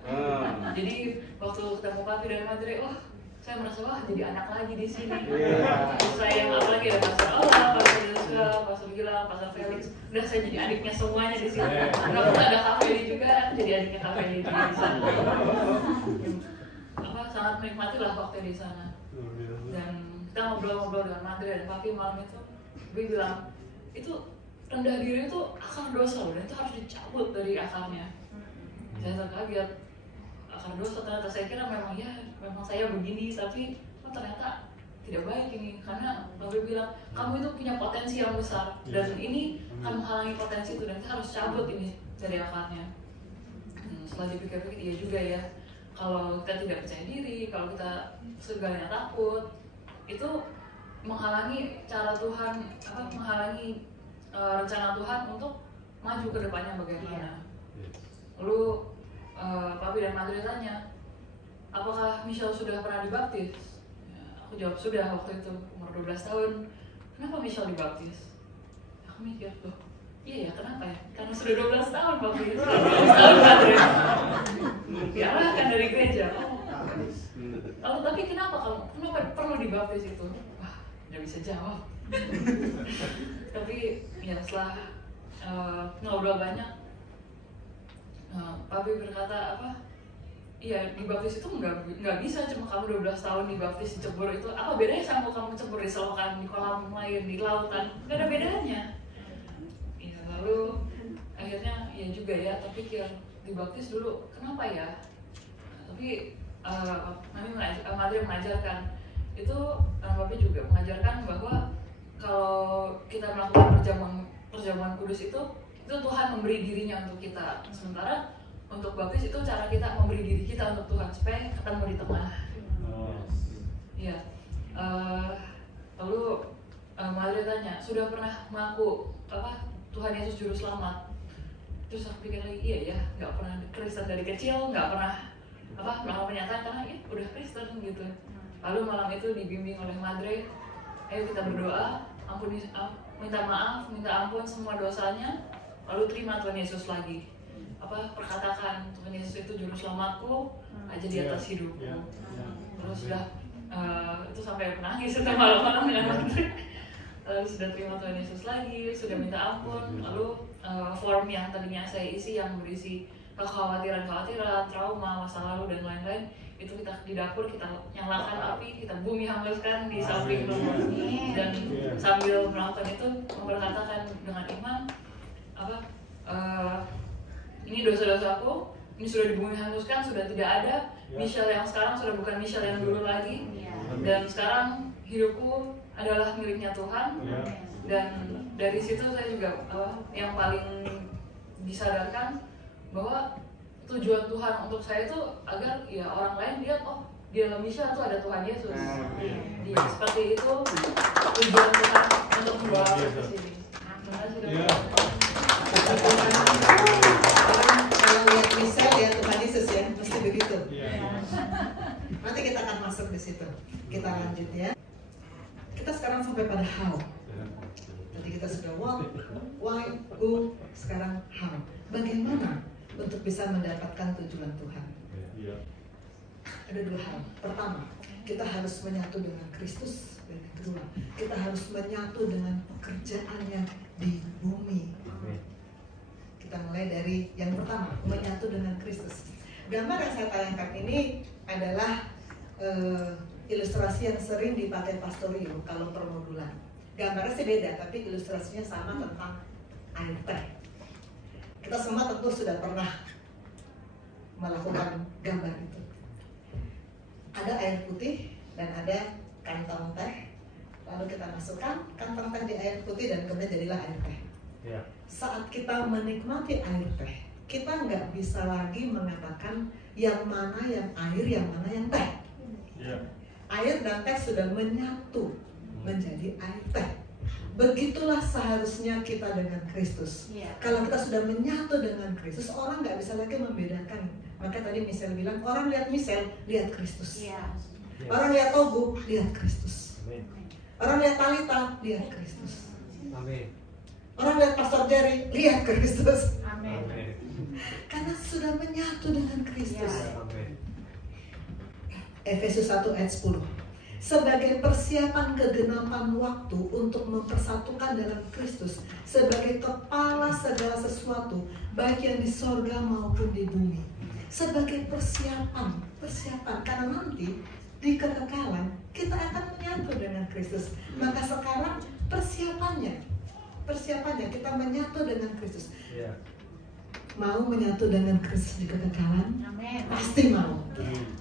Jadi waktu ketemu Papi dan Madre, saya merasa wah jadi anak lagi di sini. Saya yang apalagi ada Pastor Allah, Pastor Joshua, Pastor Gilang, Pastor Felix, udah saya jadi adiknya semuanya di sini. Walaupun ada Kak Feli juga, jadi adiknya Kak Feli juga di sana. Sangat menikmati lah waktu di sana. Dan kita ngobrol-ngobrol dengan Madre dan Papi malam itu, gue bilang itu rendah diri itu akar dosa loh, dan itu harus dicabut dari akarnya. Saya terkaget, akar dosa ternyata saya kira memang saya begini, tapi ternyata tidak baik ini, karena Papi bilang kamu itu punya potensi yang besar dan ini akan menghalangi potensi itu, dan kita harus cabut ini dari akarnya. Setelah dipikir-pikir iya juga ya, kalau kita tidak percaya diri, kalau kita segalanya takut, itu menghalangi cara Tuhan, menghalangi rencana Tuhan untuk maju ke depannya bagaimana. Lalu Papi dan Madre tanya, apakah Michelle sudah pernah dibaptis? Ya, aku jawab sudah waktu itu, umur 12 tahun. Kenapa Michelle dibaptis? Aku mikir, loh, iya ya, kenapa ya? Karena sudah 12 tahun Papi, 12 tahun Madre. Diarahkan dari gereja. Lalu tapi kenapa perlu dibaptis itu? Wah, nggak bisa jawab. Tapi ya setelah ngobrol banyak, Papi berkata iya dibaptis itu nggak bisa cuma kamu 12 tahun dibaptis dicebur itu. Apa bedanya sama kamu cebur di selokan, di kolam lain, di lautan? Nggak ada bedanya. Ya, lalu akhirnya ya juga ya, tapi pikir dibaptis dulu, kenapa ya? Tapi Madre mengajarkan itu, Papi juga mengajarkan bahwa kalau kita melakukan perjamuan kudus itu Tuhan memberi dirinya untuk kita, sementara untuk baptis itu cara kita memberi diri kita untuk Tuhan supaya ketemu di tengah. Ya, lalu Madre tanya, sudah pernah mengaku Tuhan Yesus Juru Selamat? Terus aku pikir lagi, iya ya, nggak pernah Kristen dari kecil, nggak pernah melakukan pernyataan karena ya udah Kristen gitu. Lalu malam itu dibimbing oleh Madre, ayo kita berdoa, minta maaf, minta ampun semua dosanya, lalu terima Tuhan Yesus lagi. Perkatakan Tuhan Yesus itu Juru Selamatku, aja di atas hidupku. Terus sudah itu sampai menangis itu malam-malam dengan Madre. Lalu sudah terima Tuhan Yesus lagi, sudah minta ampun, lalu form yang tadinya saya isi yang berisi kekhawatiran-kekhawatiran, trauma, masa lalu dan lain-lain, itu kita di dapur kita nyalakan api, kita bumi hanguskan di samping rumah, dan sambil melakukan itu memperkatakan dengan iman ini dosa-dosaku, ini sudah di bumi hanguskan, sudah tidak ada. Michelle yang sekarang sudah bukan Michelle yang dulu lagi, dan sekarang hidupku adalah miliknya Tuhan. Dan dari situ saya juga yang paling disadarkan bahwa tujuan Tuhan untuk saya itu agar ya orang lain lihat, oh di dalam Michelle itu ada Tuhan Yesus. Dia seperti itu tujuan Tuhan untuk membawa aku ke sini. Kalau lihat Michelle ya Tuhan Yesus ya, mesti begitu. Nanti kita akan masuk di situ. Kita lanjut ya. Kita sekarang sampai pada how. Tadi kita sudah what, why, who, sekarang how. Bagaimana untuk bisa mendapatkan tujuan Tuhan? Ada dua hal. Pertama, kita harus menyatu dengan Kristus. Dan yang kedua, kita harus menyatu dengan pekerjaannya di bumi. Kita mulai dari yang pertama, menyatu dengan Kristus. Gambar yang saya tayangkan ini adalah ilustrasi yang sering dipakai Pastorio kalau permodulan. Gambarnya sih beda, tapi ilustrasinya sama tentang air teh. Kita semua tentu sudah pernah melakukan gambar itu. Ada air putih dan ada kantong teh. Lalu kita masukkan kantong teh di air putih dan kemudian jadilah air teh. Saat kita menikmati air teh, kita nggak bisa lagi mengatakan yang mana yang air, yang mana yang teh. Air dan teh sudah menyatu menjadi air teh. Begitulah seharusnya kita dengan Kristus. Kalau kita sudah menyatu dengan Kristus, orang nggak bisa lagi membedakan. Maka tadi Michelle bilang, orang lihat Michelle, lihat Kristus. Orang lihat Togu, lihat Kristus. Orang lihat Talita, lihat Kristus. Orang lihat Pastor Jerry, lihat Kristus. Karena sudah menyatu dengan Kristus. Efesus 1 ayat 10. Sebagai persiapan kegenapan waktu untuk mempersatukan dalam Kristus sebagai kepala segala sesuatu, baik yang di sorga maupun di bumi. Sebagai persiapan, karena nanti di kekekalan kita akan menyatu dengan Kristus. Maka sekarang persiapannya kita menyatu dengan Kristus. Mau menyatu dengan Kristus di kekekalan? Amin. Pasti mau.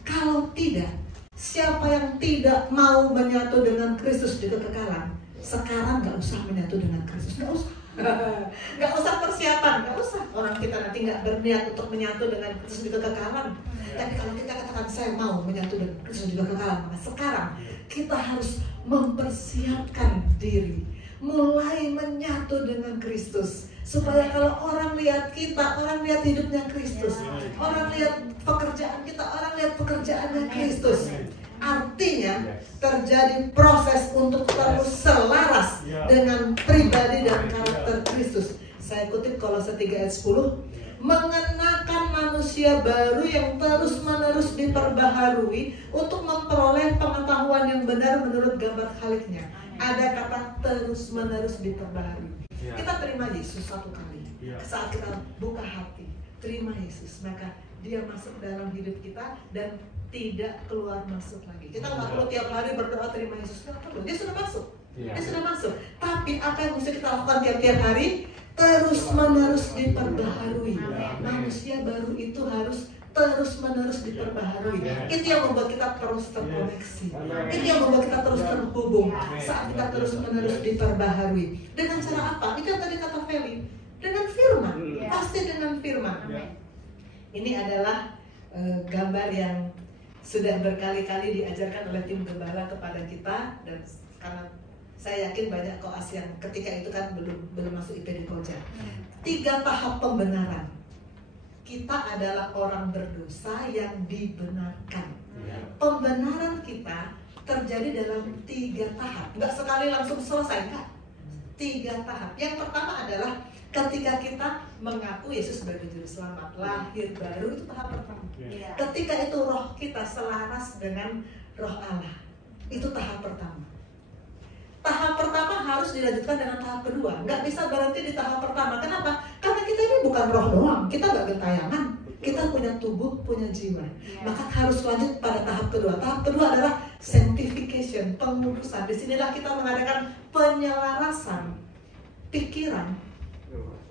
Kalau tidak, siapa yang tidak mau menyatu dengan Kristus di kekekalan, sekarang nggak usah menyatu dengan Kristus, nggak usah. Nggak usah persiapan, nggak usah. Orang kita nanti nggak berniat untuk menyatu dengan Kristus di kekekalan. Tapi kalau kita katakan saya mau menyatu dengan Kristus di kekekalan, maka sekarang kita harus mempersiapkan diri, mulai menyatu dengan Kristus. Supaya kalau orang lihat kita, orang lihat hidupnya Kristus, orang lihat pekerjaan kita, orang lihat pekerjaannya Kristus. Artinya terjadi proses untuk terus selaras dengan pribadi dan karakter Kristus. Saya kutip Kolose 3 ayat 10, mengenakan manusia baru yang terus-menerus diperbaharui untuk memperoleh pengetahuan yang benar menurut gambar Khaliknya. Ada kata terus-menerus diperbaharui. Kita terima Yesus satu kali. Saat kita buka hati, terima Yesus, maka Dia masuk dalam hidup kita dan tidak keluar masuk lagi. Kita nggak perlu tiap hari berdoa terima Yesus, nggak perlu. Dia sudah masuk. Dia sudah masuk. Tapi apa yang mesti kita lakukan tiap-tiap hari? Terus-menerus diperbaharui. Manusia baru itu harus terus-menerus diperbaharui. Itu yang membuat kita terus terkoneksi. Itu yang membuat kita terus terhubung saat kita terus-menerus diperbaharui. Dengan cara apa? Itu yang tadi kata Feli. Dengan firman. Pasti dengan firman. Ini adalah gambar yang sudah berkali-kali diajarkan oleh tim gembala kepada kita, dan karena saya yakin banyak koas yang ketika itu kan belum masuk IPD Koja. 3 tahap pembenaran. Kita adalah orang berdosa yang dibenarkan. Pembenaran kita terjadi dalam 3 tahap. Nggak sekali langsung selesai, enggak. 3 tahap. Yang pertama adalah ketika kita mengaku Yesus sebagai juru selamat, lahir baru, itu tahap pertama. Ketika itu roh kita selaras dengan roh Allah, itu tahap pertama. Tahap pertama harus dilanjutkan dengan tahap kedua. Nggak bisa berhenti di tahap pertama. Kenapa? Karena kita ini bukan roh doang. Kita nggak gentayangan. Kita punya tubuh, punya jiwa. Maka harus lanjut pada tahap kedua. Tahap kedua adalah sanctification, pengudusan. Disinilah kita mengadakan penyelarasan pikiran.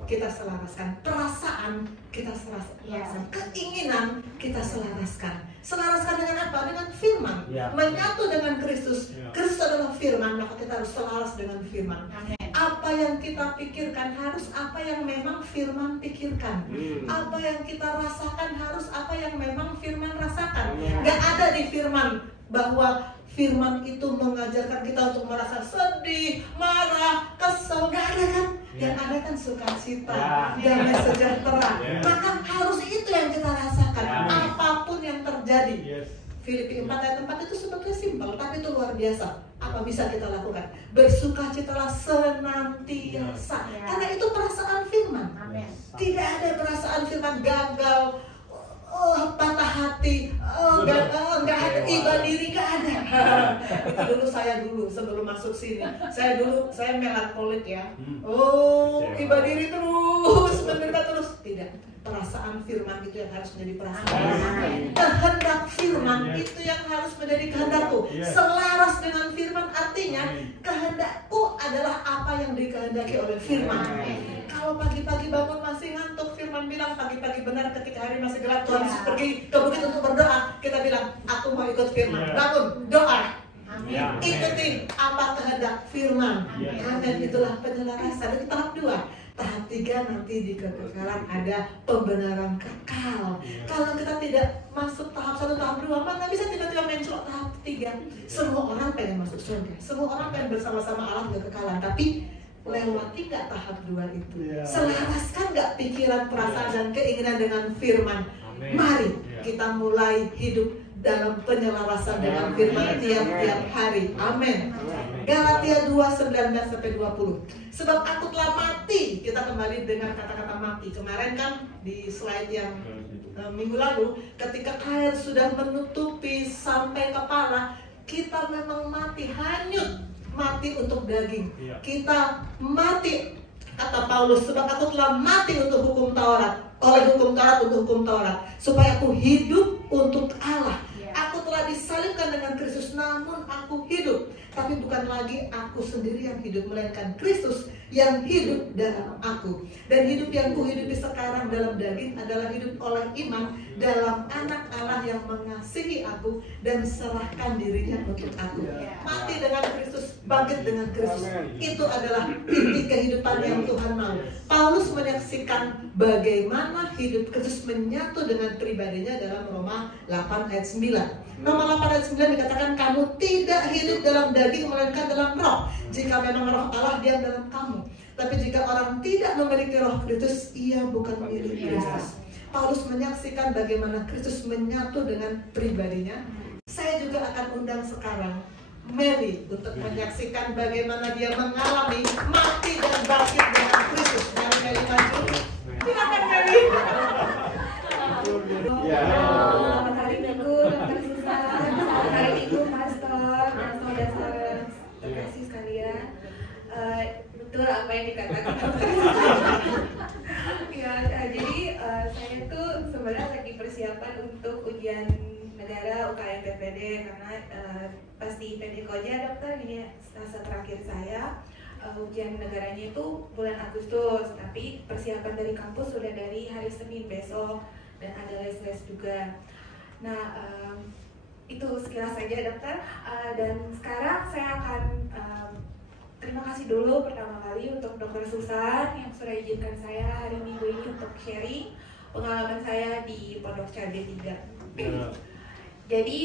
Kita selaraskan, perasaan kita selaraskan, keinginan kita selaraskan. Selaraskan dengan apa? Dengan firman. Menyatu dengan Kristus. Kristus adalah firman, maka kita harus selaras dengan firman. Apa yang kita pikirkan harus apa yang memang firman pikirkan. Apa yang kita rasakan harus apa yang memang firman rasakan. Gak ada di firman bahwa firman itu mengajarkan kita untuk merasa sedih, marah, kesel. Gak ada kan? Yang ada kan sukacita, damai sejahtera. Maka harus itu yang kita rasakan, apapun yang terjadi. Filipi 4 ayat 4 itu sebetulnya simpel, tapi itu luar biasa. Apa bisa kita lakukan? Bersukacitalah senantiasa. Karena itu perasaan firman. Tidak ada perasaan firman gagal, patah hati, nggak ada, iba diri, nggak ada. Itu dulu saya sebelum masuk sini, saya melankolik ya. Iba diri terus, menderita terus. Tidak, perasaan firman itu yang harus menjadi perasaan. Kehendak firman itu yang harus menjadi kehendakku. Selaras dengan firman artinya kehendakku adalah apa yang dikehendaki oleh firman. Kalau pagi-pagi bangun masih ngantuk, firman bilang pagi-pagi benar ketika hari masih gelap Tuhan Yesus pergi ke bukit untuk berdoa. Kita bilang aku mau ikut firman. Bangun, doa. Ikuti apa kehendak firman. Amin. Itulah penyelarasan. Itu tahap 2. Tahap 3 nanti di kekekalan ada pembenaran kekal. Kalau kita tidak masuk tahap 1, tahap 2, maka bisa tiba-tiba mencolok tahap 3. Semua orang pengen masuk surga. Semua orang pengen bersama-sama Allah di kekekalan. Tapi lewati nggak tahap 2 itu? Selaraskan nggak pikiran, perasaan, dan keinginan dengan firman? Mari kita mulai hidup dalam penyelarasan dengan firman tiap-tiap hari. Amin. Galatia 2:19-20. Sebab aku telah mati. Kita kembali dengan kata-kata mati. Kemarin kan di slide yang minggu lalu, ketika air sudah menutupi sampai kepala, kita memang mati, hanyut, mati untuk daging. Kita mati, kata Paulus, sebab aku telah mati untuk hukum Taurat, oleh hukum Taurat untuk hukum Taurat, supaya aku hidup untuk Allah. Aku telah disalibkan dengan Kristus, namun aku hidup. Tapi bukan lagi aku sendiri yang hidup, melainkan Kristus yang hidup dalam aku. Dan hidup yang kuhidupi sekarang dalam daging adalah hidup oleh iman dalam anak Allah yang mengasihi aku dan serahkan dirinya untuk aku. Mati dengan Kristus, bangkit dengan Kristus. Itu adalah inti kehidupan yang Tuhan mau. Paulus menyaksikan bagaimana hidup Kristus menyatu dengan pribadinya dalam Roma 8 ayat 9. Roma 8 ayat 9 dikatakan, kamu tidak hidup dalam daging melainkan dalam roh. Jika memang roh Allah diam dalam kamu. Tapi jika orang tidak memiliki roh Kristus, ia bukan milik Kristus. Paulus menyaksikan bagaimana Kristus menyatu dengan pribadinya. Saya juga akan undang sekarang Mary untuk menyaksikan bagaimana dia mengalami mati dan bangkit dengan Kristus. Mary maju. Silakan Mary. Selamat hari Minggu, Dokter Susan. Selamat hari Minggu, Pastor dan saudara terkasih sekalian. Betul apa yang dikatakan Dokter Susan. Jadi saya tuh sebenarnya lagi persiapan untuk ujian negara UKM PPD karena pas di IPD Koja dokter ini fase terakhir saya. Ujian negaranya itu bulan Agustus, tapi persiapan dari kampus sudah dari hari Senin besok dan ada les-les juga. Nah, itu sekilas saja dokter. Dan sekarang saya akan terima kasih dulu pertama kali untuk Dokter Susan yang sudah izinkan saya hari Minggu ini untuk sharing pengalaman saya di Pondok Cabe 3. Jadi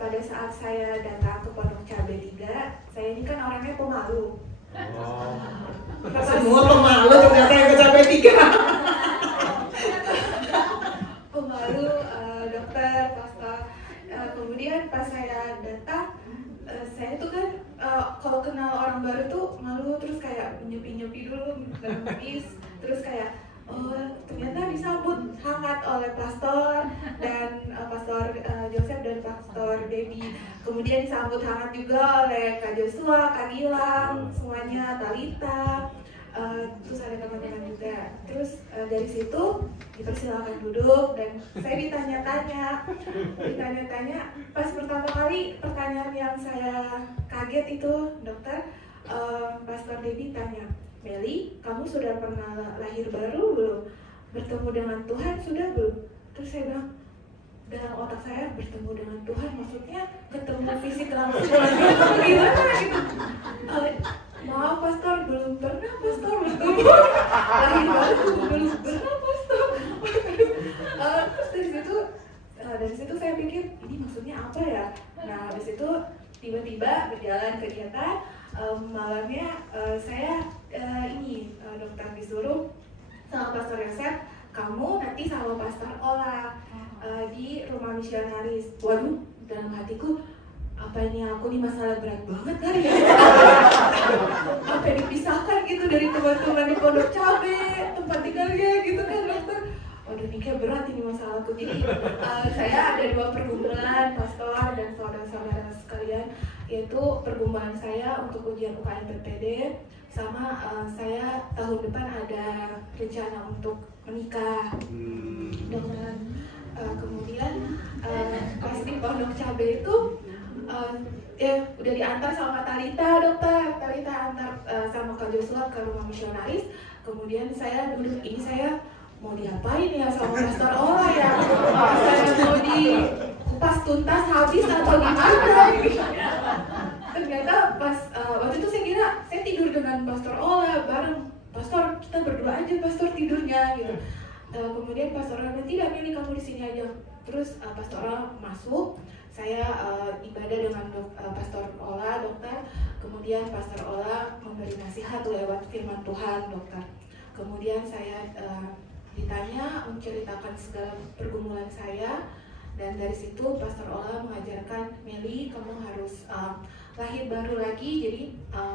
pada saat saya datang ke Pondok Cabe 3, saya ini kan orangnya pemalu. Semua pemalu ternyata yang ke Cabe 3. Pemalu, dokter, pastor. Kemudian pas saya datang, saya tuh kan kalau kenal orang baru tuh malu, terus kayak nyepi dulu dalam bis, terus kayak ternyata disambut hangat oleh pastor dan pastor Joseph dan pastor Debbie. Kemudian disambut hangat juga oleh Kak Joshua, Kak Gilang, semuanya, Talita, terus ada teman-teman juga. Terus dari situ dipersilakan duduk dan saya ditanya-tanya. Pas pertama kali pertanyaan yang saya kaget itu dokter, pastor Debbie tanya, Meli, kamu sudah pernah lahir baru belum? Bertemu dengan Tuhan sudah belum? Terus saya bilang, dalam otak saya bertemu dengan Tuhan maksudnya ketemu fisik langsung gimana gitu. Maaf pastor, belum pernah pastor bertemu lahir baru, belum pernah pastor. Terus dari situ saya pikir ini maksudnya apa ya? Nah dari situ tiba-tiba berjalan kegiatan. Malamnya saya dokter disuruh sama pastor Yosef, kamu nanti sama pastor Ola di rumah misionaris. Waduh, dalam hatiku apa ini aku nih masalah berat banget kali ya. Sampai dipisahkan gitu dari teman-teman di Pondok Cabe, tempat tinggalnya gitu kan dokter. Waduh ini kayak berat ini masalahku. Jadi saya ada 2 pergumulan pastor dan saudara-saudara sekalian, yaitu pergumulan saya untuk ujian UKM PPD sama saya tahun depan ada rencana untuk menikah dengan kemudian pas di Pondok Cabe itu udah diantar sama Talita dokter. Talita antar sama Kak Joshua ke rumah misionaris. Kemudian saya duduk, ini saya mau diapain ya sama pastor Ola ya? Saya mau dikupas tuntas habis atau gimana? Ternyata pas waktu itu saya kira saya tidur dengan pastor Ola bareng. Pastor, kita berdua aja pastor tidurnya gitu. Kemudian pastor Ola bilang, tidak Meli, kamu di sini aja. Terus pastor Ola masuk, saya ibadah dengan pastor Ola dokter. Kemudian pastor Ola memberi nasihat lewat firman Tuhan dokter. Kemudian saya ditanya menceritakan segala pergumulan saya Dan dari situ Pastor Ola mengajarkan, Meli, kamu harus lahir baru lagi, jadi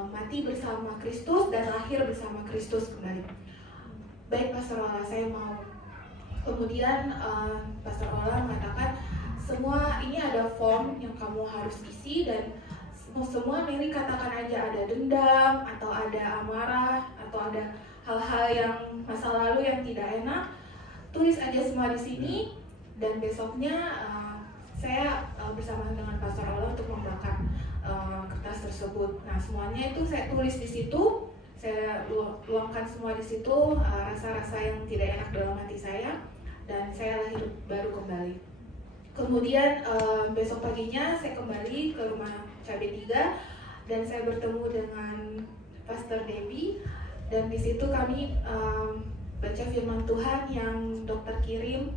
mati bersama Kristus dan lahir bersama Kristus kembali. Baik Pastor Ola, saya mau. Kemudian Pastor Ola mengatakan, semua ini ada form yang kamu harus isi, dan semua Meli katakan aja, ada dendam atau ada amarah atau ada hal-hal yang masa lalu yang tidak enak, tulis aja semua di sini. Dan besoknya saya bersama dengan Pastor Ola untuk membakar kertas tersebut. Nah, semuanya itu saya tulis di situ, saya luangkan semua di situ, rasa-rasa yang tidak enak dalam hati saya, dan saya lahir baru kembali. Kemudian besok paginya saya kembali ke rumah KB3 dan saya bertemu dengan Pastor Debbie, dan di situ kami baca firman Tuhan yang dokter kirim.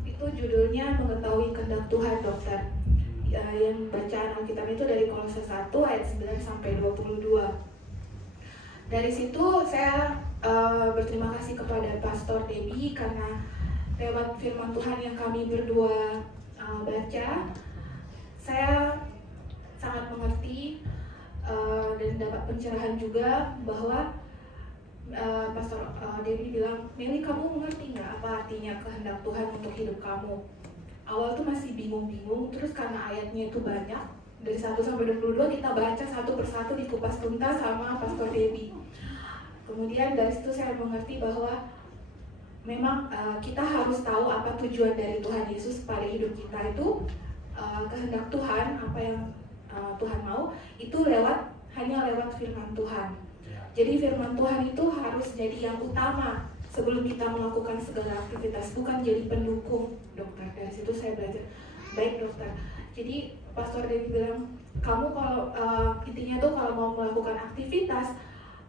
Itu judulnya Mengetahui Kehendak Tuhan, dokter. Yang bacaan Alkitab itu dari Kolose 1 ayat 9 sampai 22. Dari situ saya berterima kasih kepada Pastor Debbie karena lewat firman Tuhan yang kami berdua baca, saya sangat mengerti dan dapat pencerahan juga bahwa Pastor Debbie bilang, Meli, kamu mengerti nggak apa artinya kehendak Tuhan untuk hidup kamu? Awal tuh masih bingung-bingung, terus karena ayatnya itu banyak, dari 1 sampai 22 kita baca satu persatu dikupas tuntas sama Pastor Debbie. Kemudian dari situ saya mengerti bahwa memang kita harus tahu apa tujuan dari Tuhan Yesus pada hidup kita itu. Kehendak Tuhan, apa yang Tuhan mau, itu hanya lewat firman Tuhan. Jadi firman Tuhan itu harus jadi yang utama sebelum kita melakukan segala aktivitas, bukan jadi pendukung, dokter. Dari situ saya belajar, baik dokter. Jadi Pastor Debbie bilang, kamu kalau intinya tuh kalau mau melakukan aktivitas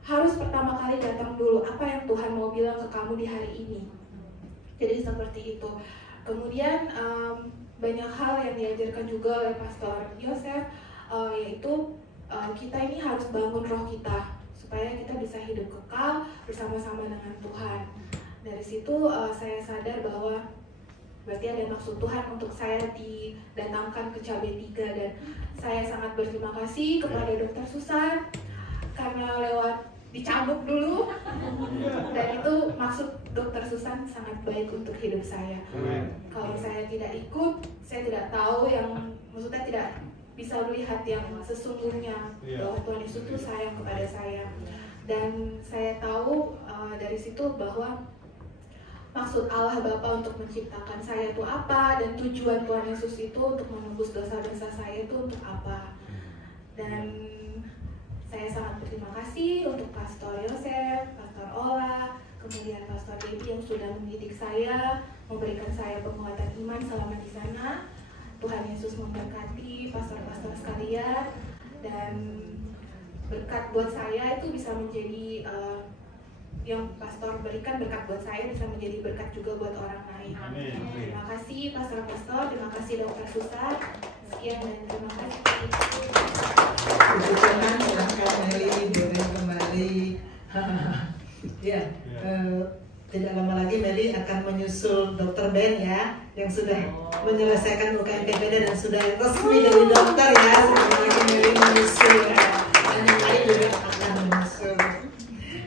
harus pertama kali datang dulu apa yang Tuhan mau bilang ke kamu di hari ini. Jadi seperti itu. Kemudian banyak hal yang diajarkan juga oleh Pastor Yosef, yaitu kita ini harus bangun roh kita supaya kita bisa hidup kekal bersama-sama dengan Tuhan. Dari situ saya sadar bahwa berarti ada maksud Tuhan untuk saya didatangkan ke KB3, dan saya sangat berterima kasih kepada Dokter Susan karena lewat dicambuk dulu, dan itu maksud Dokter Susan sangat baik untuk hidup saya. Kalau saya tidak ikut, saya tidak tahu maksudnya tidak bisa melihat yang sesungguhnya bahwa Tuhan Yesus itu sayang kepada saya. Dan saya tahu dari situ bahwa maksud Allah Bapa untuk menciptakan saya itu apa, dan tujuan Tuhan Yesus itu untuk menembus dosa-dosa saya itu untuk apa. Dan saya sangat berterima kasih untuk Pastor Yosef, Pastor Ola, kemudian Pastor Debbie yang sudah mendidik saya, memberikan saya penguatan iman selama di sana. Tuhan Yesus memberkati pastor-pastor sekalian, dan berkat buat saya itu bisa menjadi yang pastor berikan berkat buat saya bisa menjadi berkat juga buat orang lain. Amin. Terima kasih pastor-pastor, terima kasih Dokter Susan. Sekian dan terima kasih. Puji Tuhan, silahkan Meli boleh kembali. Ya, tidak lama lagi Meli akan menyusul Dokter Ben ya, yang sudah menyelesaikan UKM PPD dan sudah resmi dari dokter ya. Sebentar lagi Meli menyusul dan yang lain juga akan menyusul.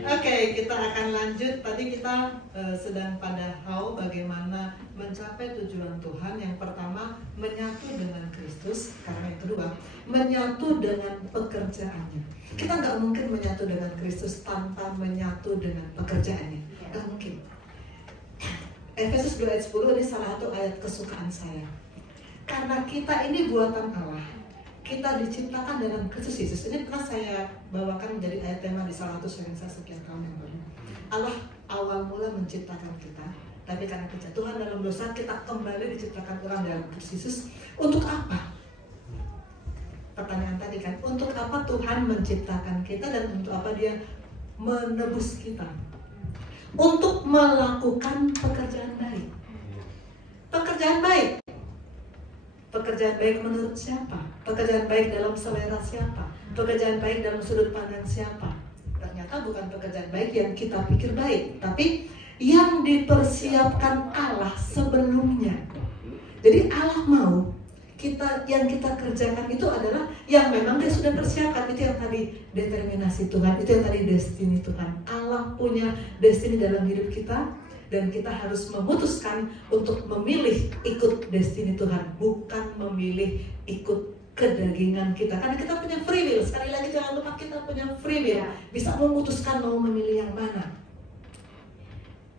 Oke, kita akan lanjut. Tadi kita sedang pada bagaimana mencapai tujuan Tuhan. Yang pertama, menyatu dengan Kristus. Karena yang kedua, menyatu dengan pekerjaannya. Kita nggak mungkin menyatu dengan Kristus tanpa menyatu dengan pekerjaannya. Nggak mungkin. Efesus 2 ayat 10 ini salah satu ayat kesukaan saya. Karena kita ini buatan Allah, kita diciptakan dalam Kristus Yesus. Ini pernah saya bawakan menjadi ayat tema di salah satu sharing saya sekian tahun yang lalu. Allah awal mula menciptakan kita, tapi karena kejatuhan dalam dosa kita kembali diciptakan ulang dalam Kristus Yesus. Untuk apa? Pertanyaan tadi kan, untuk apa Tuhan menciptakan kita dan untuk apa Dia menebus kita? Untuk melakukan pekerjaan baik. Pekerjaan baik. Pekerjaan baik menurut siapa? Pekerjaan baik dalam selera siapa? Pekerjaan baik dalam sudut pandang siapa? Ternyata bukan pekerjaan baik yang kita pikir baik, tapi yang dipersiapkan Allah sebelumnya. Jadi Allah mau yang kita kerjakan itu adalah yang memang Dia sudah persiapkan. Itu yang tadi determinasi Tuhan, itu yang tadi destiny Tuhan. Allah punya destiny dalam hidup kita, dan kita harus memutuskan untuk memilih ikut destiny Tuhan, bukan memilih ikut kedagingan kita. Karena kita punya free will. Sekali lagi jangan lupa, kita punya free will, bisa memutuskan mau memilih yang mana.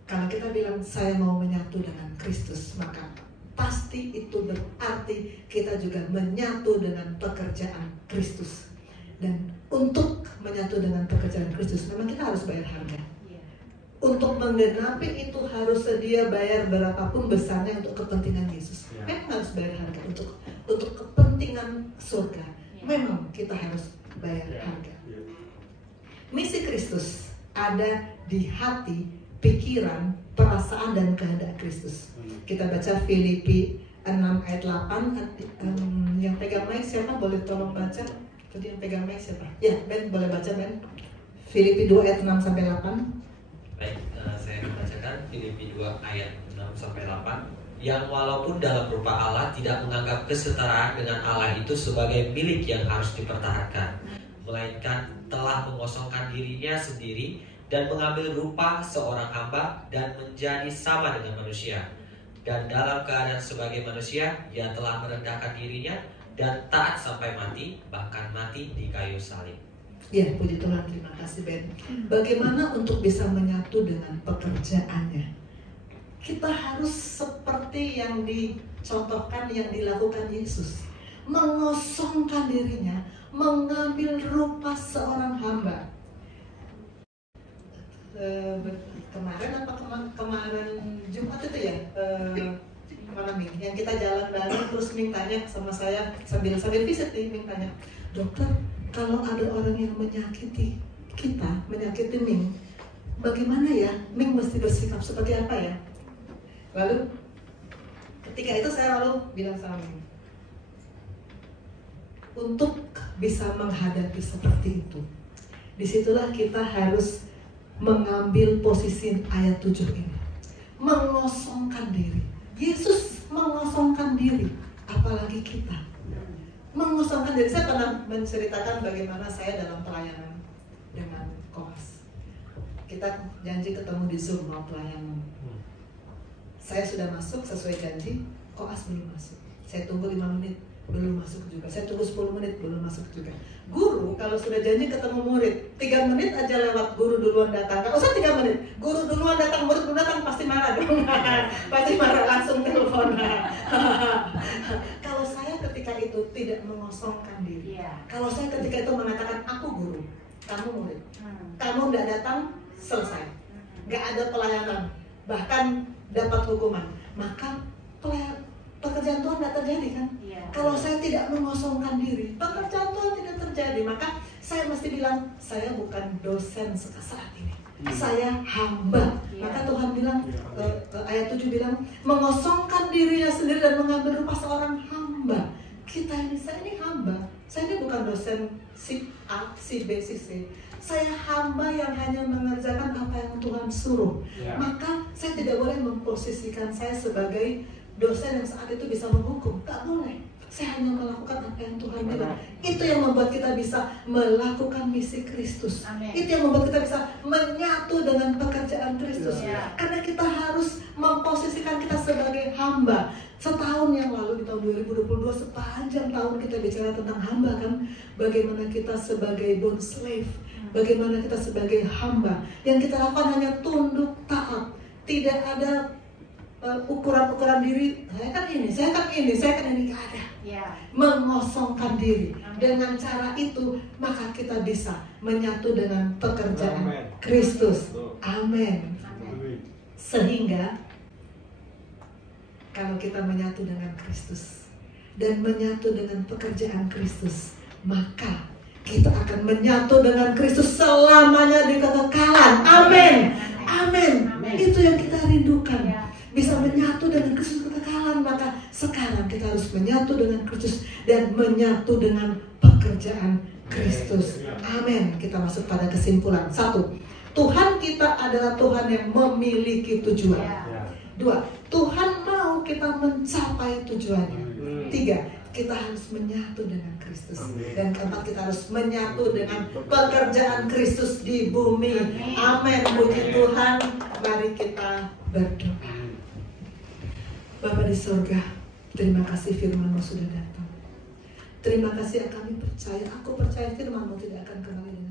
Kalau kita bilang saya mau menyatu dengan Kristus, maka pasti itu berarti kita juga menyatu dengan pekerjaan Kristus. Dan untuk menyatu dengan pekerjaan Kristus, memang kita harus bayar harga. Untuk menggenapi itu harus sedia bayar berapapun besarnya untuk kepentingan Yesus. Memang harus bayar harga untuk kepentingan surga. Memang kita harus bayar harga. Misi Kristus ada di hati, pikiran, perasaan, dan kehendak Kristus. Kita baca Filipi 6 ayat 8. Yang pegang mic siapa? Boleh tolong baca. Tadi yang pegang mic siapa? Ya, Ben boleh baca, Ben. Filipi 2 ayat 6 sampai 8. Baik, saya membacakan Filipi 2 ayat 6 sampai 8. Yang walaupun dalam rupa Allah tidak menganggap kesetaraan dengan Allah itu sebagai milik yang harus dipertahankan, melainkan telah mengosongkan dirinya sendiri dan mengambil rupa seorang hamba dan menjadi sama dengan manusia. Dan dalam keadaan sebagai manusia, Ia telah merendahkan dirinya dan taat sampai mati, bahkan mati di kayu salib. Ya, puji Tuhan, terima kasih Ben. Bagaimana untuk bisa menyatu dengan pekerjaannya? Kita harus seperti yang dicontohkan, yang dilakukan Yesus, mengosongkan dirinya, mengambil rupa seorang hamba. Kemarin kemarin Jumat itu ya, mana Ming? Yang kita jalan bareng, terus Ming tanya sama saya sambil visit nih, Ming tanya, dokter, kalau ada orang yang menyakiti kita, menyakiti Ming, bagaimana ya? Ming mesti bersikap seperti apa ya? Lalu ketika itu saya lalu bilang sama Ming, untuk bisa menghadapi seperti itu, disitulah kita harus mengambil posisi ayat 7 ini, mengosongkan diri. Yesus mengosongkan diri, apalagi kita mengosongkan diri. Saya pernah menceritakan bagaimana saya dalam pelayanan dengan Koas. Kita janji ketemu di Zoom mau pelayanan. Saya sudah masuk sesuai janji, Koas belum masuk. Saya tunggu 5 menit, belum masuk juga. Saya tunggu 10 menit, belum masuk juga. Guru kalau sudah janji ketemu murid, 3 menit aja lewat, guru duluan datang. Gak usah 3 menit, guru duluan datang, murid belum datang, pasti marah dong. Pasti marah, langsung telepon. Kalau saya ketika itu tidak mengosongkan diri, kalau saya ketika itu mengatakan aku guru, kamu murid, kamu tidak datang, selesai, gak ada pelayanan, bahkan dapat hukuman, maka pekerjaan Tuhan tidak terjadi kan? Kalau saya tidak mengosongkan diri, pekerjaan Tuhan tidak terjadi. Maka saya mesti bilang, saya bukan dosen saat ini, saya hamba. Maka Tuhan bilang, ayat 7 bilang, mengosongkan dirinya sendiri dan mengambil rupa seorang hamba. Saya ini hamba. Saya ini bukan dosen si A, si B, si C. Saya hamba yang hanya mengerjakan apa yang Tuhan suruh. Maka saya tidak boleh memposisikan saya sebagai dosen yang saat itu bisa menghukum. Tak boleh. Saya hanya melakukan apa yang Tuhan bilang. Itu yang membuat kita bisa melakukan misi Kristus. Itu yang membuat kita bisa menyatu dengan pekerjaan Kristus. Karena kita harus memposisikan kita sebagai hamba. Setahun yang lalu di tahun 2022, sepanjang tahun kita bicara tentang hamba kan. Bagaimana kita sebagai bond slave, bagaimana kita sebagai hamba. Yang kita lakukan hanya tunduk taat. Tidak ada ukuran-ukuran diri, saya kan ini, gak ada. Mengosongkan diri. Dengan cara itu, maka kita bisa menyatu dengan pekerjaan Kristus. Amin. Sehingga kalau kita menyatu dengan Kristus dan menyatu dengan pekerjaan Kristus, maka kita akan menyatu dengan Kristus selamanya di kekekalan. Amin. Amin. Itu yang kita rindukan. Bisa menyatu dengan Kristus kekekalan. Maka sekarang kita harus menyatu dengan Kristus dan menyatu dengan pekerjaan Kristus. Amin. Kita masuk pada kesimpulan. 1. Tuhan kita adalah Tuhan yang memiliki tujuan. 2. Tuhan mau kita kita mencapai tujuannya. 3, kita harus menyatu dengan Kristus. Dan keempat, kita harus menyatu dengan pekerjaan Kristus di bumi. Amin. Puji Tuhan. Mari kita berdoa. Bapa di surga, terima kasih firman-Mu sudah datang. Terima kasih yang kami percaya. Aku percaya firman-Mu tidak akan kembali